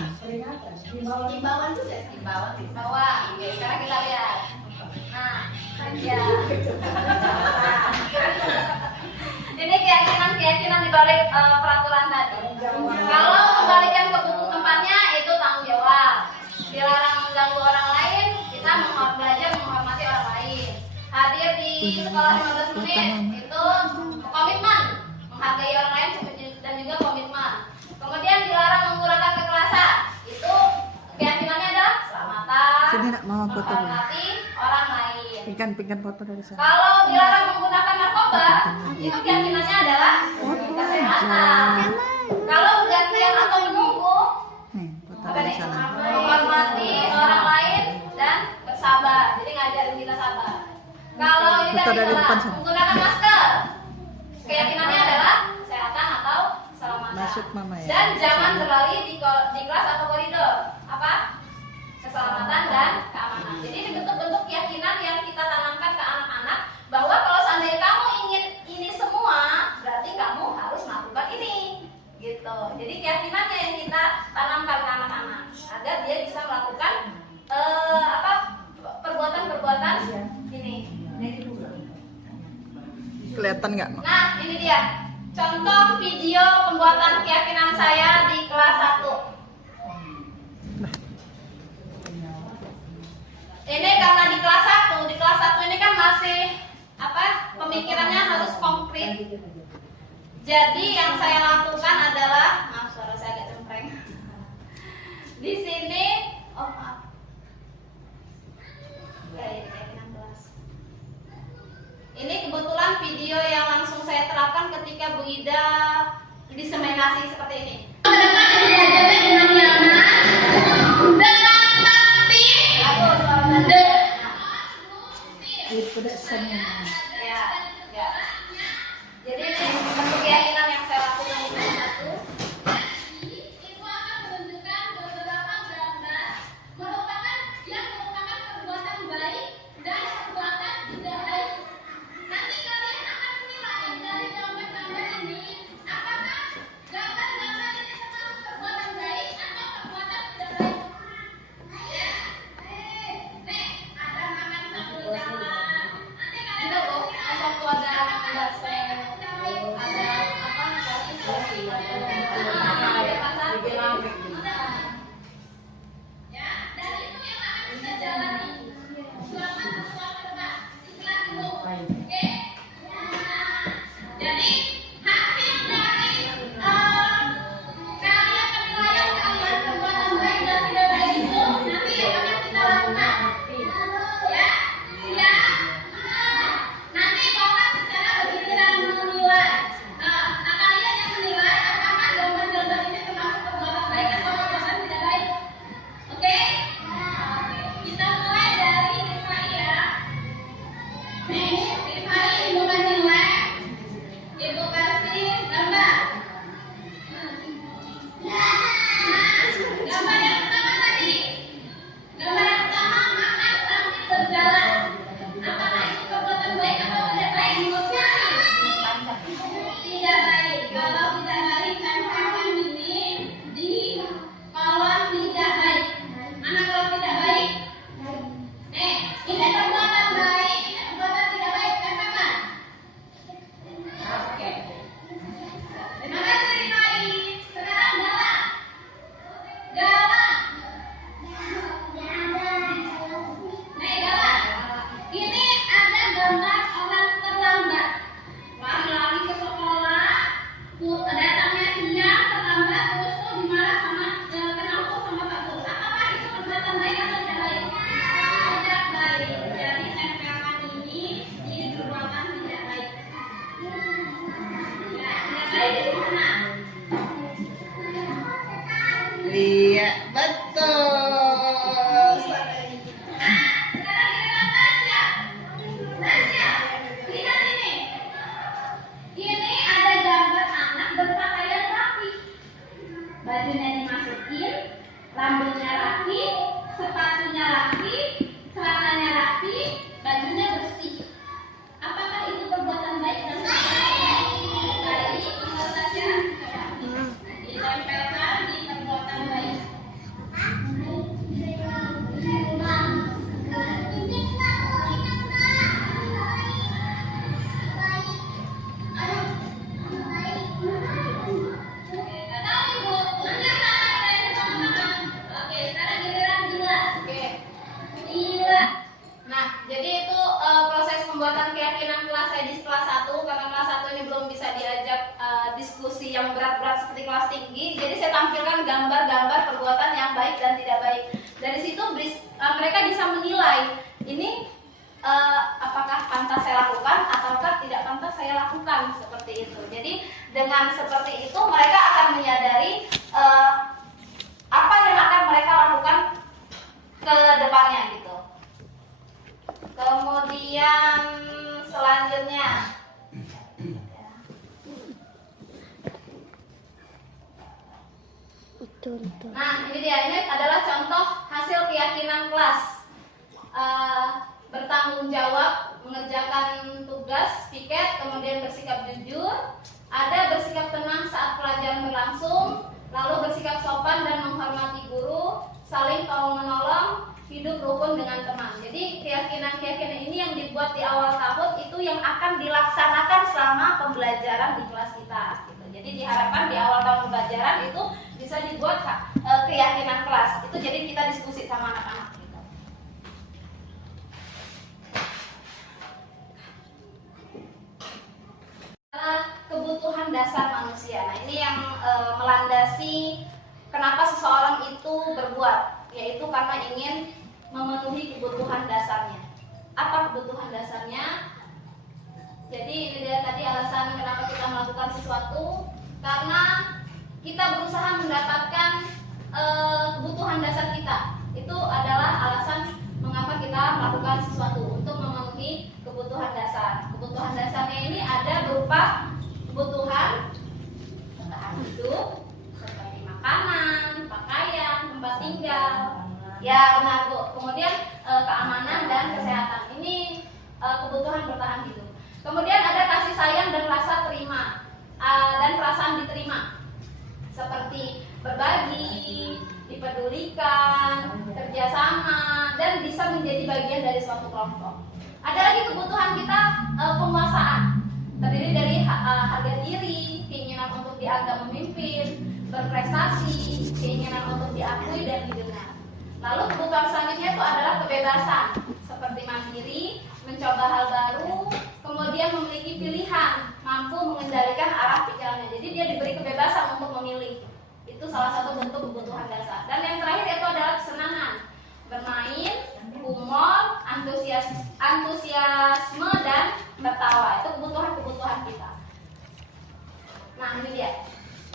Himbauan itu ya? Himbauan. Oke, sekarang kita lihat. Nah, ya. Ini keyakinan di balik peraturan tadi. Kalau kembalikan ke buku tempatnya itu tanggung jawab. Dilarang mengganggu orang lain, kita belajar menghormati orang lain. Hadir di sekolah 15 menit itu komitmen, menghargai orang lain dan juga komitmen. Kemudian dilarang menggunakan kekerasan, itu keyakinannya adalah keselamatan, Sini nak mama foto dulu. menghormati orang lain. Pingkan foto dari sana. Kalau dilarang menggunakan narkoba, itu keyakinannya adalah kesehatan. Kalau bergantian atau menunggu, Foto apa dari nih? sana. Menghormati orang lain dan bersabar. Jadi ngajarin kita sabar. Kalau ini Foto tadi dari depan salah, sana. menggunakan masker, keyakinannya adalah kesehatan atau keselamatan. Masuk mama ya. Dan jangan berlari di kelas atau koridor. Apa? Keselamatan dan keamanan. Jadi ini bentuk-bentuk keyakinan yang kita tanamkan ke anak-anak bahwa kalau seandainya kamu ingin ini semua, berarti kamu harus melakukan ini. Gitu. Jadi keyakinannya yang kita tanamkan ke anak-anak agar dia bisa melakukan perbuatan-perbuatan ini. Kelihatan nggak? Nah, ini dia contoh video pembuatan keyakinan saya di kelas 1. ini karena di kelas 1 ini kan masih pemikirannya harus konkret. Jadi yang saya lakukan adalah, maaf suara saya agak cempreng. Di sini, maaf. Ini kebetulan video yang langsung saya terapkan ketika Bu Ida diseminasi seperti ini. Ya. Jadi ini bentuk keyakinan yang saya lakukan di kelas 1. Itu akan menunjukkan beberapa gambar merupakan perbuatan baik dan perbuatan tidak baik. Nanti kalian akan menilai dari gambar-gambar ini apakah gambar-gambar ini termasuk perbuatan baik atau perbuatan tidak baik. Ya, nih ada makan sambil jalan. Nanti kalian Itu Bu, waktu ada gambar saya ada ya, dan itu yang akan kita jalani selama satu debat di kelas itu. Oke? Jadi hasil dari kalian penilaian kalian perbuatan baik dan tidak baik itu nanti yang akan kita lakukan. Ya, siap. Nanti Bapak secara bergiliran menilai. Nah, kalian yang menilai apakah gambar-gambar ini termasuk perbuatan baik atau perbuatan tidak baik. Oke? Kita mulai dari Rifai ya. Nih, Rifai Ibu kasih lem. Ibu kasih gambar. Gambar yang pertama tadi. Gambar yang pertama makan sambil berjalan. Apakah itu perbuatan baik atau tidak baik menurut kalian? Tidak baik. Kalau tidak baik, tempelkan ini di kolom tidak baik. Mana kalau tidak baik? Nih, ini perbuatan baik, ini perbuatan tidak baik. Tempelkan. Oke. Terima kasih Rifai. Sekarang Gala. Gala. Nih Gala. Ini ada gambar orang terlambat. Lari-lari ke sekolah, datangnya siang, terlambat, terus tuh dimarah sama kenapa sama Pak Guru. Apakah itu perbuatan baik atau tidak baik? Tidak baik. Jadi tempelkan ini di perbuatan tidak baik. Ya, tidak baik di mana? Iya, betul. Sekarang giliran Tasya. Tasya, lihat ini. Ini ada gambar anak berpakaian rapi. Bajunya dimasukin, rambutnya rapi, sepatunya rapi, celananya rapi, bajunya bersih. Apakah itu perbuatan baik dan tidak baik? Baik, menurut Tasya. Ditempelkan di perbuatan baik. Oke, sekarang giliran Gila. Oke. Gila. Nah, jadi itu proses pembuatan keyakinan kelas saya di kelas 1. Karena kelas 1 ini belum bisa diajak diskusi yang berat-berat seperti kelas tinggi. Jadi saya tampilkan gambar-gambar perbuatan yang baik dan tidak baik. Dari situ mereka bisa menilai ini apakah pantas saya lakukan ataukah tidak pantas saya lakukan, seperti itu. Jadi dengan seperti itu mereka akan menyadari apa yang akan mereka lakukan ke depannya gitu. Kemudian selanjutnya nah ini dia, ini adalah contoh hasil keyakinan kelas. Bertanggung jawab, mengerjakan tugas, piket, kemudian bersikap jujur, ada bersikap tenang saat pelajaran berlangsung, lalu bersikap sopan dan menghormati guru, saling tolong-menolong, hidup rukun dengan teman. Jadi keyakinan-keyakinan ini yang dibuat di awal tahun itu yang akan dilaksanakan selama pembelajaran di kelas kita. Gitu. Jadi diharapkan di awal tahun pembelajaran itu bisa dibuat keyakinan kelas. Itu jadi kita diskusi sama anak-anak. Gitu. dasar manusia. Nah, ini yang melandasi kenapa seseorang itu berbuat, yaitu karena ingin memenuhi kebutuhan dasarnya. Apa kebutuhan dasarnya? Jadi ini dia tadi alasan kenapa kita melakukan sesuatu, karena kita berusaha mendapatkan kebutuhan dasar kita. Itu adalah alasan mengapa kita melakukan sesuatu, untuk memenuhi kebutuhan dasar. Kebutuhan dasarnya ini ada berupa kebutuhan bertahan hidup seperti makanan, pakaian, tempat tinggal. Ya benar Bu. Kemudian keamanan dan kesehatan. Ini kebutuhan bertahan hidup. Kemudian ada kasih sayang dan rasa terima dan perasaan diterima, seperti berbagi, dipedulikan, kerjasama, dan bisa menjadi bagian dari suatu kelompok. Ada lagi kebutuhan kita penguasaan, terdiri dari harga diri, keinginan untuk dianggap memimpin, berprestasi, keinginan untuk diakui dan didengar. Lalu kebutuhan selanjutnya itu adalah kebebasan, seperti mandiri, mencoba hal baru, kemudian memiliki pilihan, mampu mengendalikan arah pikirannya. Jadi dia diberi kebebasan untuk memilih. Itu salah satu bentuk kebutuhan dasar. Dan yang terakhir itu adalah kesenangan, bermain, humor, antusiasme dan tertawa. Itu kebutuhan-kebutuhan kita. Nah ini dia.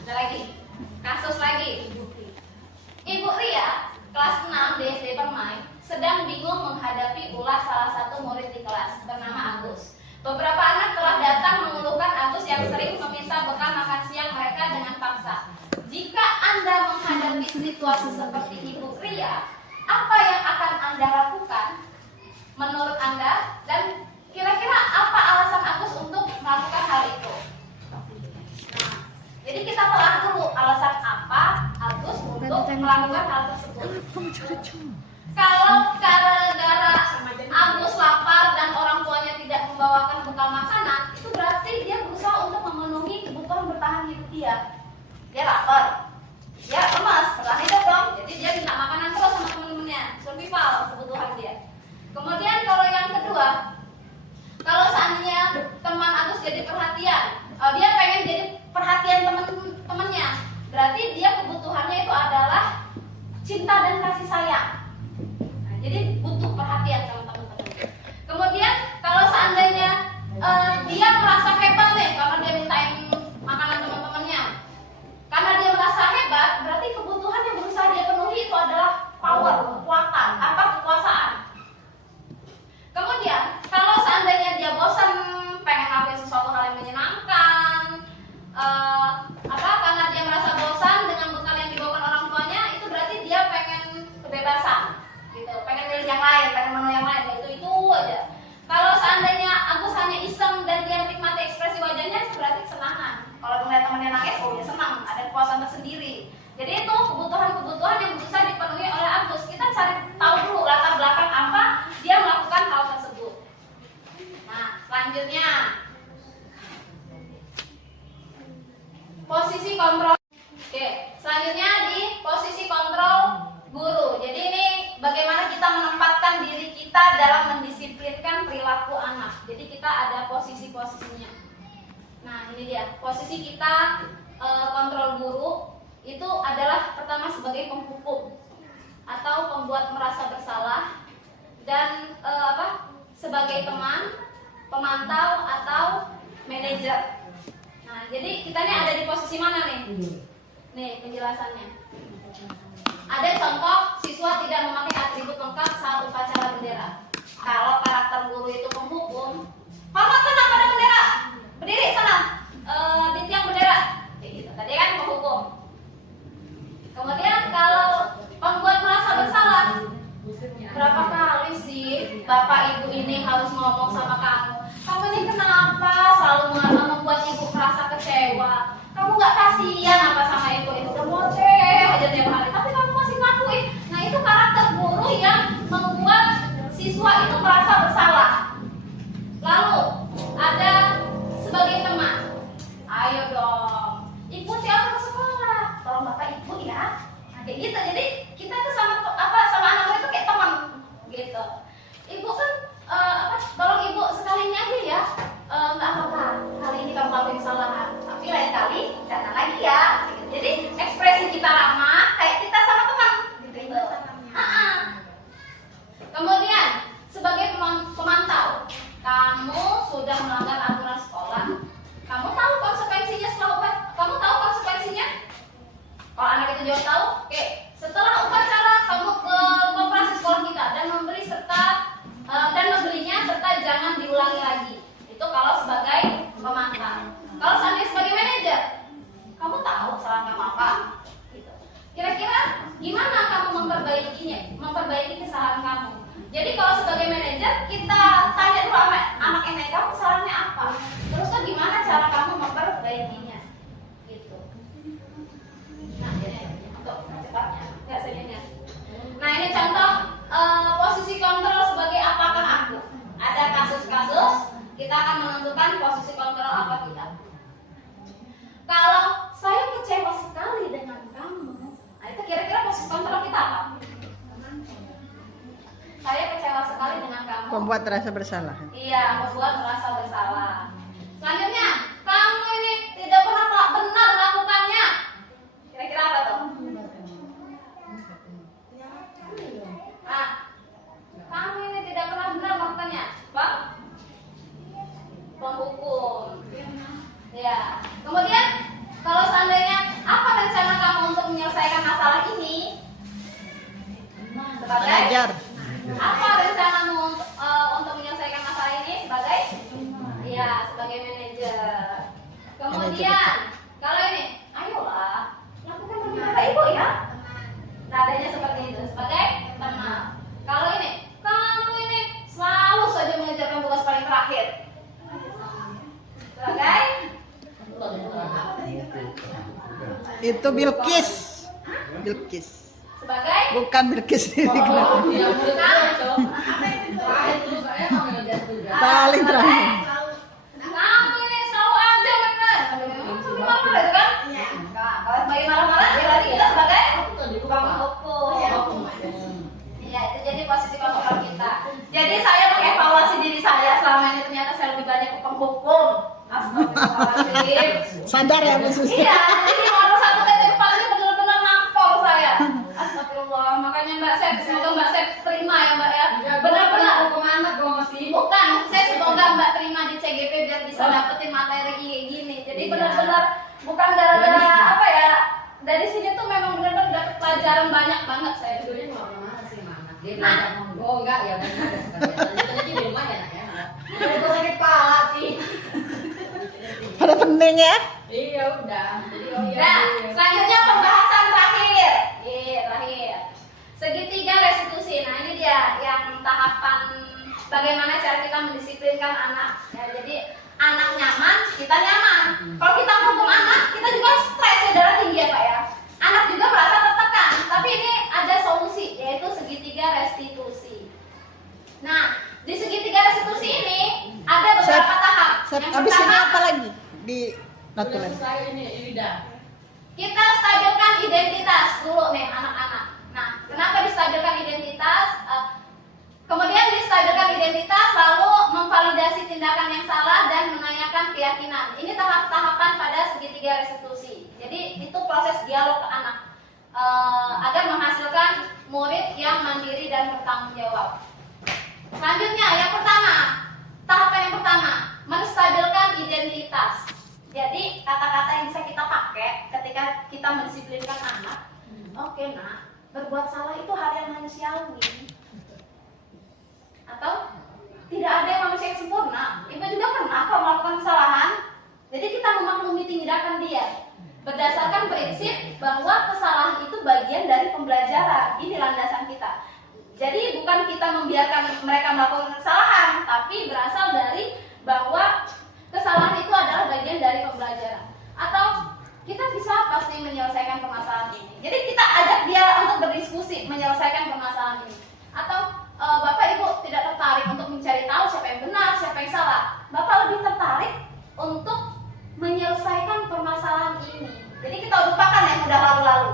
Ada lagi, kasus lagi. Ibu Ria, kelas 6 di SD Permai, sedang bingung menghadapi ulah salah satu murid di kelas bernama Agus. Beberapa anak telah datang mengeluhkan Agus yang sering meminta bekal makan siang mereka dengan paksa. Jika Anda menghadapi situasi seperti Ibu Ria, apa yang akan Anda lakukan menurut Anda, dan kira-kira apa alasan Agus untuk melakukan hal itu? Nah, jadi kita telah dulu alasan apa Agus untuk melakukan hal tersebut. Kalau gara-gara Agus lapar dan orang tuanya tidak membawakan bekal makanan, itu berarti dia berusaha untuk memenuhi kebutuhan bertahan hidup dia. Dia lapar, dia lemas, bertahan hidup dong. Jadi dia minta makanan terus sama teman-temannya, survival kebutuhan dia. Kemudian kalau yang kedua, kalau seandainya teman Agus jadi perhatian, dia pengen jadi perhatian teman-temannya, berarti dia kebutuhannya itu adalah cinta dan kasih sayang. Jadi butuh perhatian sama teman-teman. Kemudian kalau seandainya dia merasa hebat nih karena dia mintain makanan teman-temannya, karena dia merasa hebat, berarti kebutuhan yang berusaha dia penuhi itu adalah power, kekuatan, kekuasaan. Kemudian kalau seandainya dia bosan pengen ngelakuin sesuatu hal yang menyenangkan, karena dia merasa bosan dengan bekal yang dibawakan orang tuanya, itu berarti dia pengen kebebasan. Pengen milih yang lain, pengen menu yang lain, itu aja. Kalau seandainya Agus hanya iseng dan dia menikmati ekspresi wajahnya, itu berarti kesenangan. Kalau melihat temannya nangis, dia senang, ada kepuasan tersendiri. Jadi itu kebutuhan-kebutuhan yang bisa dipenuhi oleh Agus. Kita cari tahu dulu latar belakang apa dia melakukan hal tersebut. Nah, selanjutnya posisi kontrol. Oke, selanjutnya di posisi kontrol guru. Jadi ini bagaimana kita menempatkan diri kita dalam mendisiplinkan perilaku anak. Jadi kita ada posisi-posisinya. Nah ini dia, posisi kita kontrol guru itu adalah pertama sebagai penghukum atau pembuat merasa bersalah, dan sebagai teman, pemantau atau manajer. Nah jadi kita ini ada di posisi mana nih? Nih penjelasannya. Ada contoh siswa tidak memakai atribut lengkap saat upacara bendera. Kalau karakter guru itu penghukum, hormat sana pada bendera, berdiri sana di tiang bendera, kayak gitu. Tadi kan penghukum. Kemudian kalau pembuat merasa bersalah, berapa kali sih bapak ibu ini harus ngomong sama kamu? Kamu ini kenapa selalu membuat ibu merasa kecewa? Kamu nggak kasihan apa sama ibu? Itu udah ngoceh aja tiap hari, tapi kamu masih ngakuin. Nah itu karakter guru yang membuat siswa itu merasa bersalah. Lalu ada sebagai teman, ayo dong, ibu siapa ke sekolah, tolong bapak ibu ya. Nah, kayak gitu. Jadi kita tuh sama anak itu kayak teman gitu. Ibu kan tolong ibu sekali ini aja ya, nggak apa-apa. Kali ini kamu lakuin kesalahan. tapi lain kali jangan lagi ya. Jadi ekspresi kita ramah kayak kita sama teman gitu. Kemudian sebagai pemantau, kamu sudah melanggar aturan sekolah. Kamu tahu konsekuensinya kamu tahu konsekuensinya? Kalau anak itu jawab tahu, oke. Setelah upacara kamu ke koperasi sekolah kita dan membelinya serta jangan diulangi lagi. Itu kalau sebagai pemantau. Kalau seandainya sebagai manajer, kamu tahu kesalahan kamu apa? Gitu. Kira-kira gimana kamu memperbaiki kesalahan kamu? Jadi kalau sebagai manajer kita tanya dulu sama anak ini, kamu kesalahannya apa? Terus tuh gimana cara kamu memperbaikinya? Gitu. Nah, ini untuk cepatnya, nggak sebenarnya. Nah ini contoh posisi kontrol sebagai apakah aku. Ada kasus-kasus kita akan menentukan posisi kontrol apa kita. Kalau saya kecewa sekali dengan kamu, nah itu kira-kira posisi kontrol kita apa? Saya kecewa sekali dengan kamu. Membuat rasa bersalah. Iya, membuat merasa bersalah. Selanjutnya, kamu ini tidak pernah benar melakukannya. Kira-kira apa tuh? Nah, kamu ini tidak pernah benar melakukannya. Pak? Penghukum. Ya. Kemudian, kalau seandainya apa rencana kamu untuk menyelesaikan masalah ini? Sebagai Belajar. apa rencanamu untuk menyelesaikan masalah ini sebagai sebagai manajer. Kemudian kalau ini, ayolah lakukan bagi bapak ibu ya. Nadanya seperti itu sebagai teman. Kalau ini, kamu ini selalu saja mengerjakan tugas paling terakhir sebagai Itu Bilqis. Bilqis. sebagai Bukan Bilqis ini. Paling terakhir. kamu ini selalu aja benar. Marah itu kan? Nah, kalau sebagai marah-marah, berarti kita sebagai penghukum. Iya, itu jadi posisi kontrol kita. Jadi saya mengevaluasi diri saya selama ini ternyata saya lebih banyak ke penghukum. Astagfirullahaladzim. Sadar ya Bu Susi? Iya, jadi nomor satu titik kepalanya benar-benar nampol saya. Astagfirullah, makanya Mbak Sep, semoga Mbak Sep terima ya Mbak ya. Benar-benar hukum anak gue masih. Bukan, saya semoga Mbak terima di CGP biar bisa dapetin materi kayak gini. Jadi benar-benar bukan gara-gara apa ya. Dari sini tuh memang benar-benar dapet pelajaran banyak banget saya. Sebetulnya mau kemana sih Mama? Dia belajar monggo enggak ya benar ada sekalian. Jadi di rumah ya nak ya. Itu sakit kepala sih. Pada pening ya? Iya udah. Jadi Nah, selanjutnya pembahasan terakhir. Terakhir. Segitiga restitusi. Nah, ini dia yang tahapan bagaimana cara kita mendisiplinkan anak. Ya, jadi anak nyaman, kita nyaman. Kalau kita hukum anak, kita juga stres ya, darah tinggi ya Pak ya. Anak juga merasa tertekan. Tapi ini ada solusi, yaitu segitiga restitusi. Nah, di segitiga restitusi ini ada beberapa tahap. Yang Habis ini pertama, apa lagi? Di Natural. saya ini dah. kita stabilkan identitas dulu nih anak-anak. Nah, kenapa distabilkan identitas? Kemudian distabilkan identitas, lalu memvalidasi tindakan yang salah dan menanyakan keyakinan. Ini tahap-tahapan pada segitiga restitusi. Jadi itu proses dialog ke anak agar menghasilkan murid yang mandiri dan bertanggung jawab. Selanjutnya, yang pertama, tahapan yang pertama, menstabilkan identitas. Jadi kata-kata yang bisa kita pakai ketika kita mendisiplinkan anak. Oke nak, berbuat salah itu hal yang manusiawi. Atau tidak ada yang manusia yang sempurna. Ibu juga pernah kok melakukan kesalahan. Jadi kita memaklumi tindakan dia berdasarkan prinsip bahwa kesalahan itu bagian dari pembelajaran. Ini landasan kita. Jadi bukan kita membiarkan mereka melakukan kesalahan, tapi berasal dari bahwa kesalahan itu adalah bagian dari pembelajaran. Atau kita bisa pasti menyelesaikan permasalahan ini. Jadi kita ajak dia untuk berdiskusi menyelesaikan permasalahan ini. Atau Bapak Ibu tidak tertarik untuk mencari tahu siapa yang benar, siapa yang salah. Bapak lebih tertarik untuk menyelesaikan permasalahan ini. Jadi kita lupakan yang udah lalu-lalu.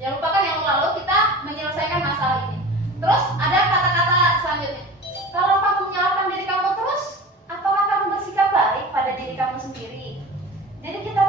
Ya lupakan yang lalu, kita menyelesaikan masalah ini. Terus ada kata-kata selanjutnya. Kalau kamu menyalahkan diri kamu terus, apakah kamu bersikap baik pada diri kamu sendiri? Jadi kita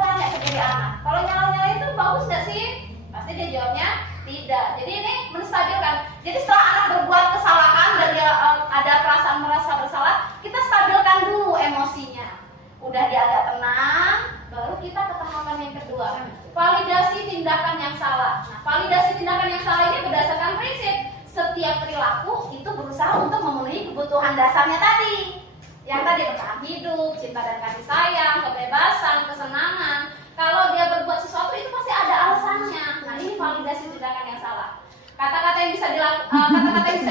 tindakan yang salah ini berdasarkan prinsip setiap perilaku itu berusaha untuk memenuhi kebutuhan dasarnya tadi. Yang tadi bertahan hidup, cinta dan kasih sayang, kebebasan, kesenangan. Kalau dia berbuat sesuatu itu pasti ada alasannya. Nah, ini validasi tindakan yang salah. Kata-kata yang bisa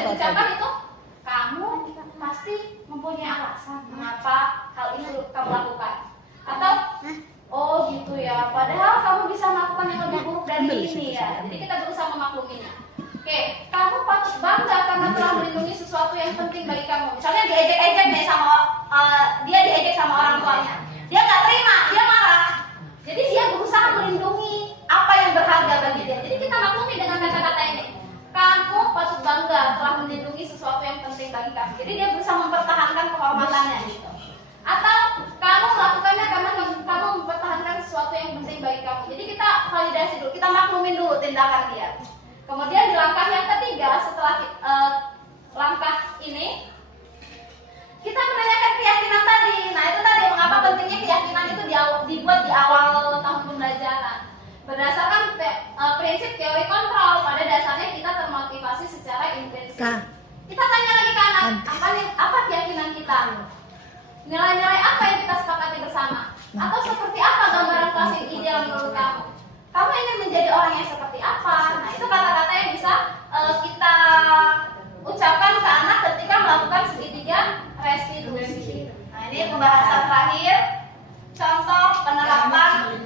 diucapkan itu, kamu pasti mempunyai alasan mengapa hal ini kamu lakukan. Atau, oh gitu ya, padahal kamu bisa melakukan yang lebih buruk dari ini ya. Jadi kita berusaha memakluminya. Oke, kamu patut bangga karena telah melindungi sesuatu yang penting bagi kamu. Misalnya diejek-ejek nih dia diejek sama orang tuanya. Dia nggak terima, dia marah. Jadi dia berusaha melindungi apa yang berharga bagi dia. Jadi kita maklumi dengan kata-kata ini. Kamu patut bangga telah melindungi sesuatu yang penting bagi kamu. Jadi dia berusaha mempertahankan kehormatannya gitu. Atau kamu melakukannya karena kamu mempertahankan sesuatu yang penting bagi kamu. Jadi kita validasi dulu, kita maklumin dulu tindakan dia. Kemudian di langkah yang ketiga setelah langkah ini kita menanyakan keyakinan tadi. Nah itu tadi mengapa pentingnya keyakinan itu dibuat di awal tahun pembelajaran. Berdasarkan prinsip teori kontrol, pada dasarnya kita termotivasi secara intrinsik. Kita tanya lagi ke anak, apa keyakinan kita? Nilai-nilai apa yang kita sepakati bersama? Atau seperti apa gambaran kelas yang ideal menurut kamu? Kamu ingin menjadi orang yang seperti apa? Nah itu kata-kata yang bisa kita ucapkan ke anak ketika melakukan segitiga restitusi. Nah ini pembahasan terakhir, contoh penerapan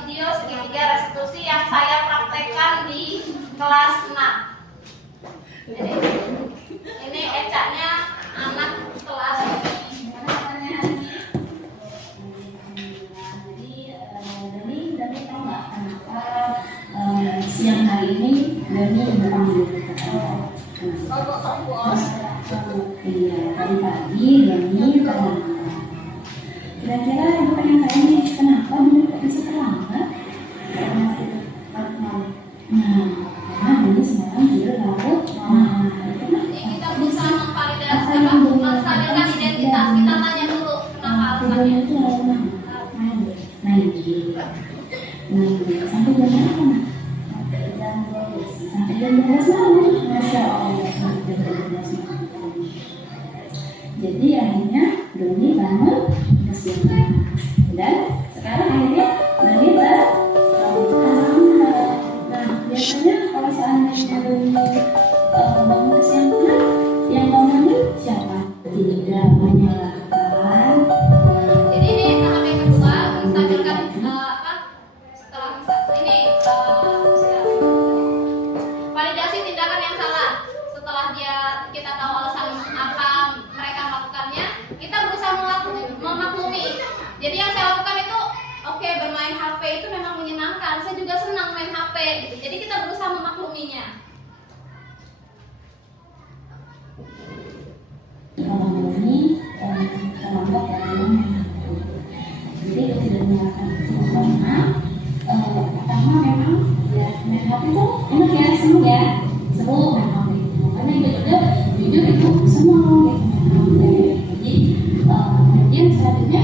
video segitiga restitusi yang saya praktekkan di kelas 6. Jadi ini ecaknya anak kelas siang hari ini Dani dipanggil. Iya, tadi pagi Dani terlambat. Kira-kira ibu pengen tanya kenapa Dani kok bisa terlambat? Nah, karena Dani sekarang tidur larut. kita berusaha menstabilkan identitas. Kita tanya dulu kenapa alasannya. Tidurnya itu larut main game. Sampai jam berapa? Sampai jam 12 malam. Masya Allah, sampai jam 12 malam. Jadi akhirnya Doni bangun kesiangan. Dan sekarang akhirnya Doni terlambat. Nah, biasanya kalau seandainya Doni bangun kesiangan, yang bangunin siapa? Tidak menyalahkan. Jadi ini tahap yang kedua, menstabilkan validasi tindakan yang salah. Setelah kita tahu alasan apa mereka melakukannya, kita berusaha memaklumi. Jadi yang saya lakukan itu, oke, bermain HP itu memang menyenangkan. Saya juga senang main HP gitu. Jadi kita berusaha memakluminya. Ini terlambat dalam jadi tidak menyalahkan karena pertama memang ya main HP itu enak ya, seru ya, seru main HP. Makanya itu juga jujur itu semua gitu main HP. Jadi kemudian selanjutnya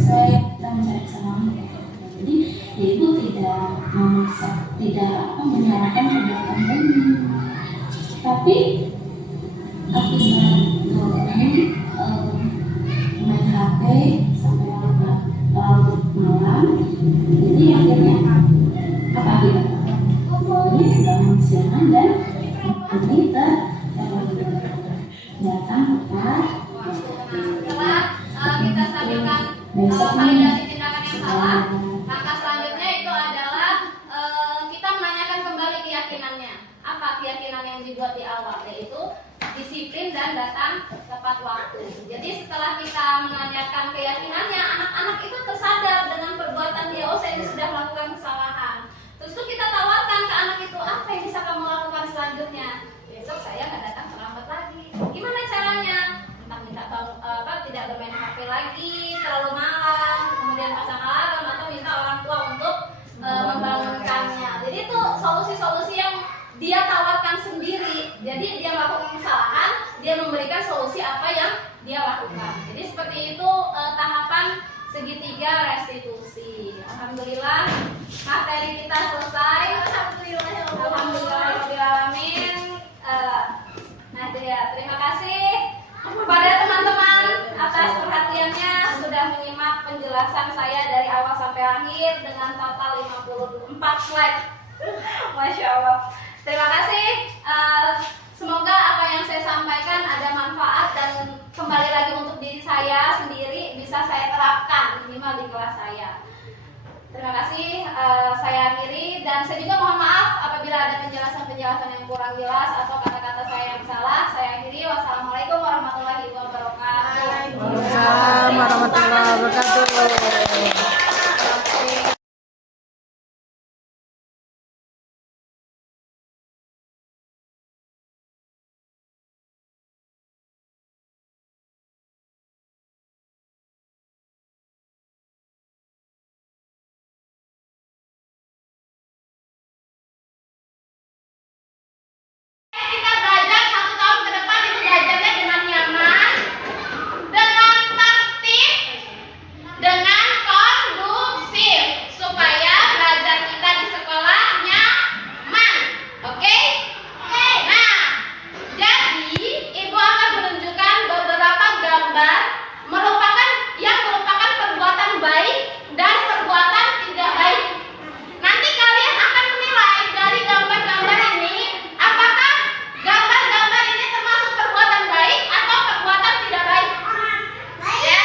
saya mencari kesalahan. Jadi yaitu tidak memaksa, tidak menyalahkan kegiatan ini, tapi akibat main HP sampai larut malam, jadi akhirnya apa akibatnya? Ini sudah siangan dan ini datang tepat. Setelah kita stabilkan validasi tindakan yang salah, langkah selanjutnya itu adalah kita menanyakan kembali keyakinannya. Apa keyakinan yang dibuat di awal, yaitu disiplin dan datang tepat waktu. Jadi setelah kita menanyakan keyakinannya, anak-anak itu tersadar dengan perbuatan dia. Oh, saya sudah melakukan kesalahan. Terus itu kita tawarkan ke anak itu, apa yang bisa kamu lakukan selanjutnya? Besok saya nggak datang terlambat lagi. Gimana caranya? Entah minta tidak bermain HP lagi terlalu malam, kemudian pasang alarm, atau minta orang tua untuk membangunkannya. Jadi itu solusi-solusi yang dia tawarkan sendiri. Jadi dia melakukan kesalahan, dia memberikan solusi apa yang dia lakukan. Jadi seperti itu tahapan segitiga restitusi. Alhamdulillah materi kita selesai. Alhamdulillah. Ya, terima kasih kepada teman-teman atas perhatiannya sudah menyimak penjelasan saya dari awal sampai akhir dengan total 54 slide. Masya Allah. Terima kasih. Semoga apa yang saya sampaikan ada manfaat dan kembali lagi untuk diri saya sendiri bisa saya terapkan minimal di kelas saya. Terima kasih, saya akhiri dan saya juga mohon maaf apabila ada penjelasan-penjelasan yang kurang jelas atau kata-kata saya yang salah. Saya akhiri. Wassalamualaikum warahmatullahi wabarakatuh. Waalaikumsalam warahmatullahi wabarakatuh. Kita belajar 1 tahun ke depan itu belajarnya dengan nyaman, dengan tertib, dengan kondusif supaya belajar kita di sekolah nyaman. Oke? Nah, jadi Ibu akan menunjukkan beberapa gambar yang merupakan perbuatan baik dan perbuatan tidak baik. Nanti kalian akan menilai dari gambar-gambar ini apakah gambar-gambar ini termasuk perbuatan baik atau perbuatan tidak baik. Ya?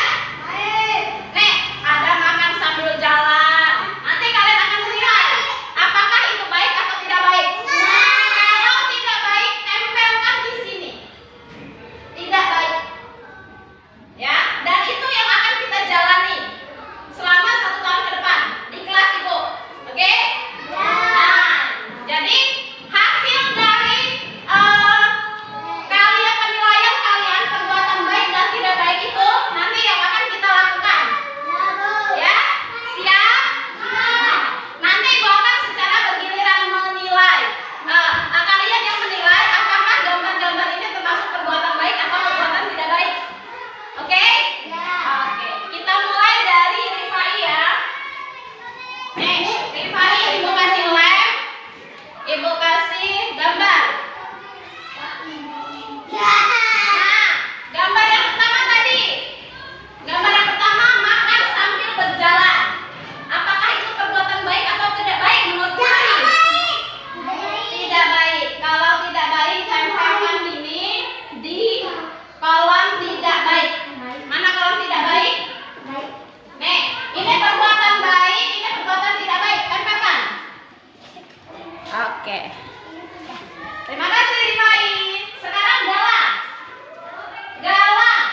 Nih, ada makan sambil jalan. Nanti kalian akan menilai apakah itu baik atau tidak baik. Kalau tidak baik, tempelkan di sini. Tidak baik. Ya, dan itu yang akan kita jalani selama 1 tahun ke depan di kelas Ibu. Oke? Nah, jadi hasil dari kalian penilaian kalian perbuatan baik dan tidak baik itu nanti yang akan kita lakukan. Ya? Siap? Nanti Ibu akan secara bergiliran menilai. Kalian yang menilai apakah gambar-gambar ini termasuk perbuatan baik atau perbuatan tidak baik. Oke? Oke. Kita mulai dari Rifai ya. Nih, Rifai, Ibu kasih lem. Ibu kasih gambar. Nah, gambar yang pertama tadi. Gambar yang pertama makan sambil berjalan. Apakah itu perbuatan baik atau tidak baik menurut kalian? Tidak baik. Kalau tidak baik, tempelkan ini di kolom tidak baik. Mana kolom tidak baik? Nih, ini perbuatan baik, ini perbuatan tidak baik. Tempelkan. Oke. Terima kasih Rifai. Sekarang Galang. Galang.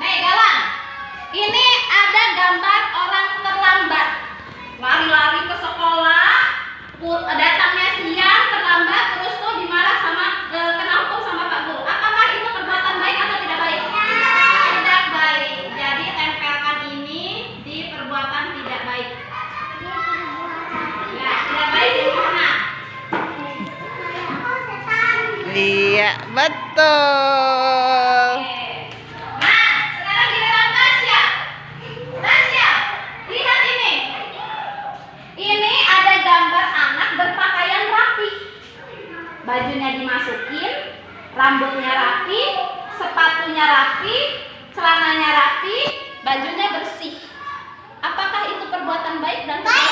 Nih Galang. Ini ada gambar orang terlambat. Lari-lari ke sekolah, datangnya siang, terlambat, terus tuh dimarah sama kena hukum sama Pak Guru. Apakah itu perbuatan baik atau tidak baik? Tidak baik. Jadi tempelkan ini di perbuatan tidak baik. Ya, tidak baik di mana? Iya, betul. Oke. Nah, sekarang giliran Tasya. Tasya, lihat ini. Ini ada gambar anak berpakaian rapi. Bajunya dimasukin, rambutnya rapi, sepatunya rapi, celananya rapi, bajunya bersih. Apakah itu perbuatan baik dan baik?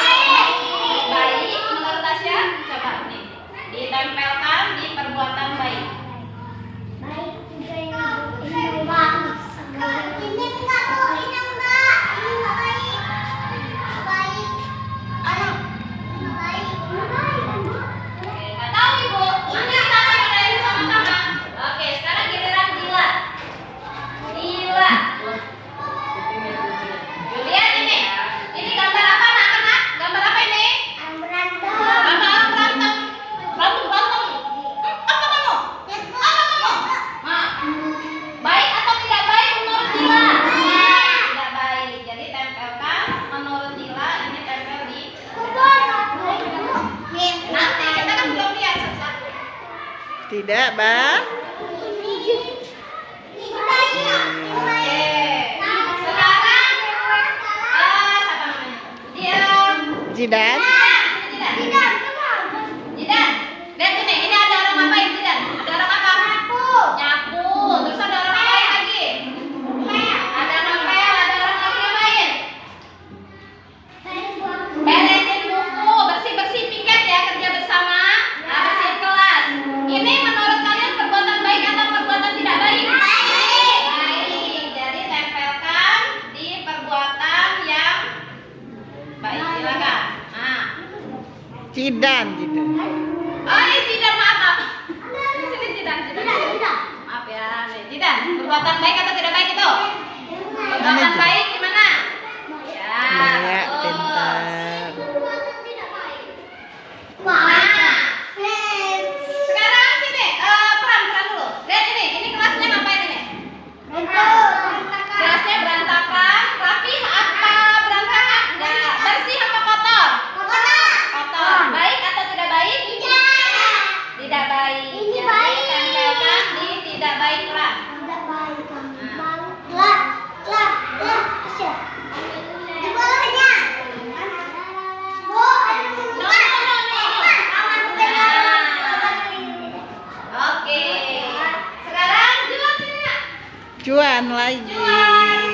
Baik, menurut Tasya? Coba nih, ditempelkan di perbuatan baik. Oke, nggak tahu Ibu. Nanti kita akan sama-sama. Oke, sekarang giliran Dila. Dila. Lihat ini. Ini gambar apa anak-anak? Gambar apa ini? Gambar berantem. Berantem. Apa kamu? Apa kamu? Nah, baik atau tidak baik menurut Dila? Tidak baik. Jadi tempelkan menurut Dila ini tempel di. Nanti kita kan belum lihat satu-satu. Tidak, Bang. Oke. Sekarang siapa namanya? Dia Jidan. Jidan. Lihat ini ada Jidan gitu. Oh ini Jidan, maaf. Sini Jidan. Maaf ya, nih Jidan. Perbuatan baik atau tidak baik itu? Perbuatan baik gimana? Ya, Ya, betul. pintar. Sekarang sini, peran dulu. Lihat ini kelasnya ngapain ini? Kelasnya berantakan, rapi apa berantakan? Enggak, bersih apa kotor? Kotor. Baik atau tidak baik? Tidak baik. Ini Jadi baik. tempelkan di tidak baik kelas. Oke. Sekarang Juan sini. Nak. Cuan lagi.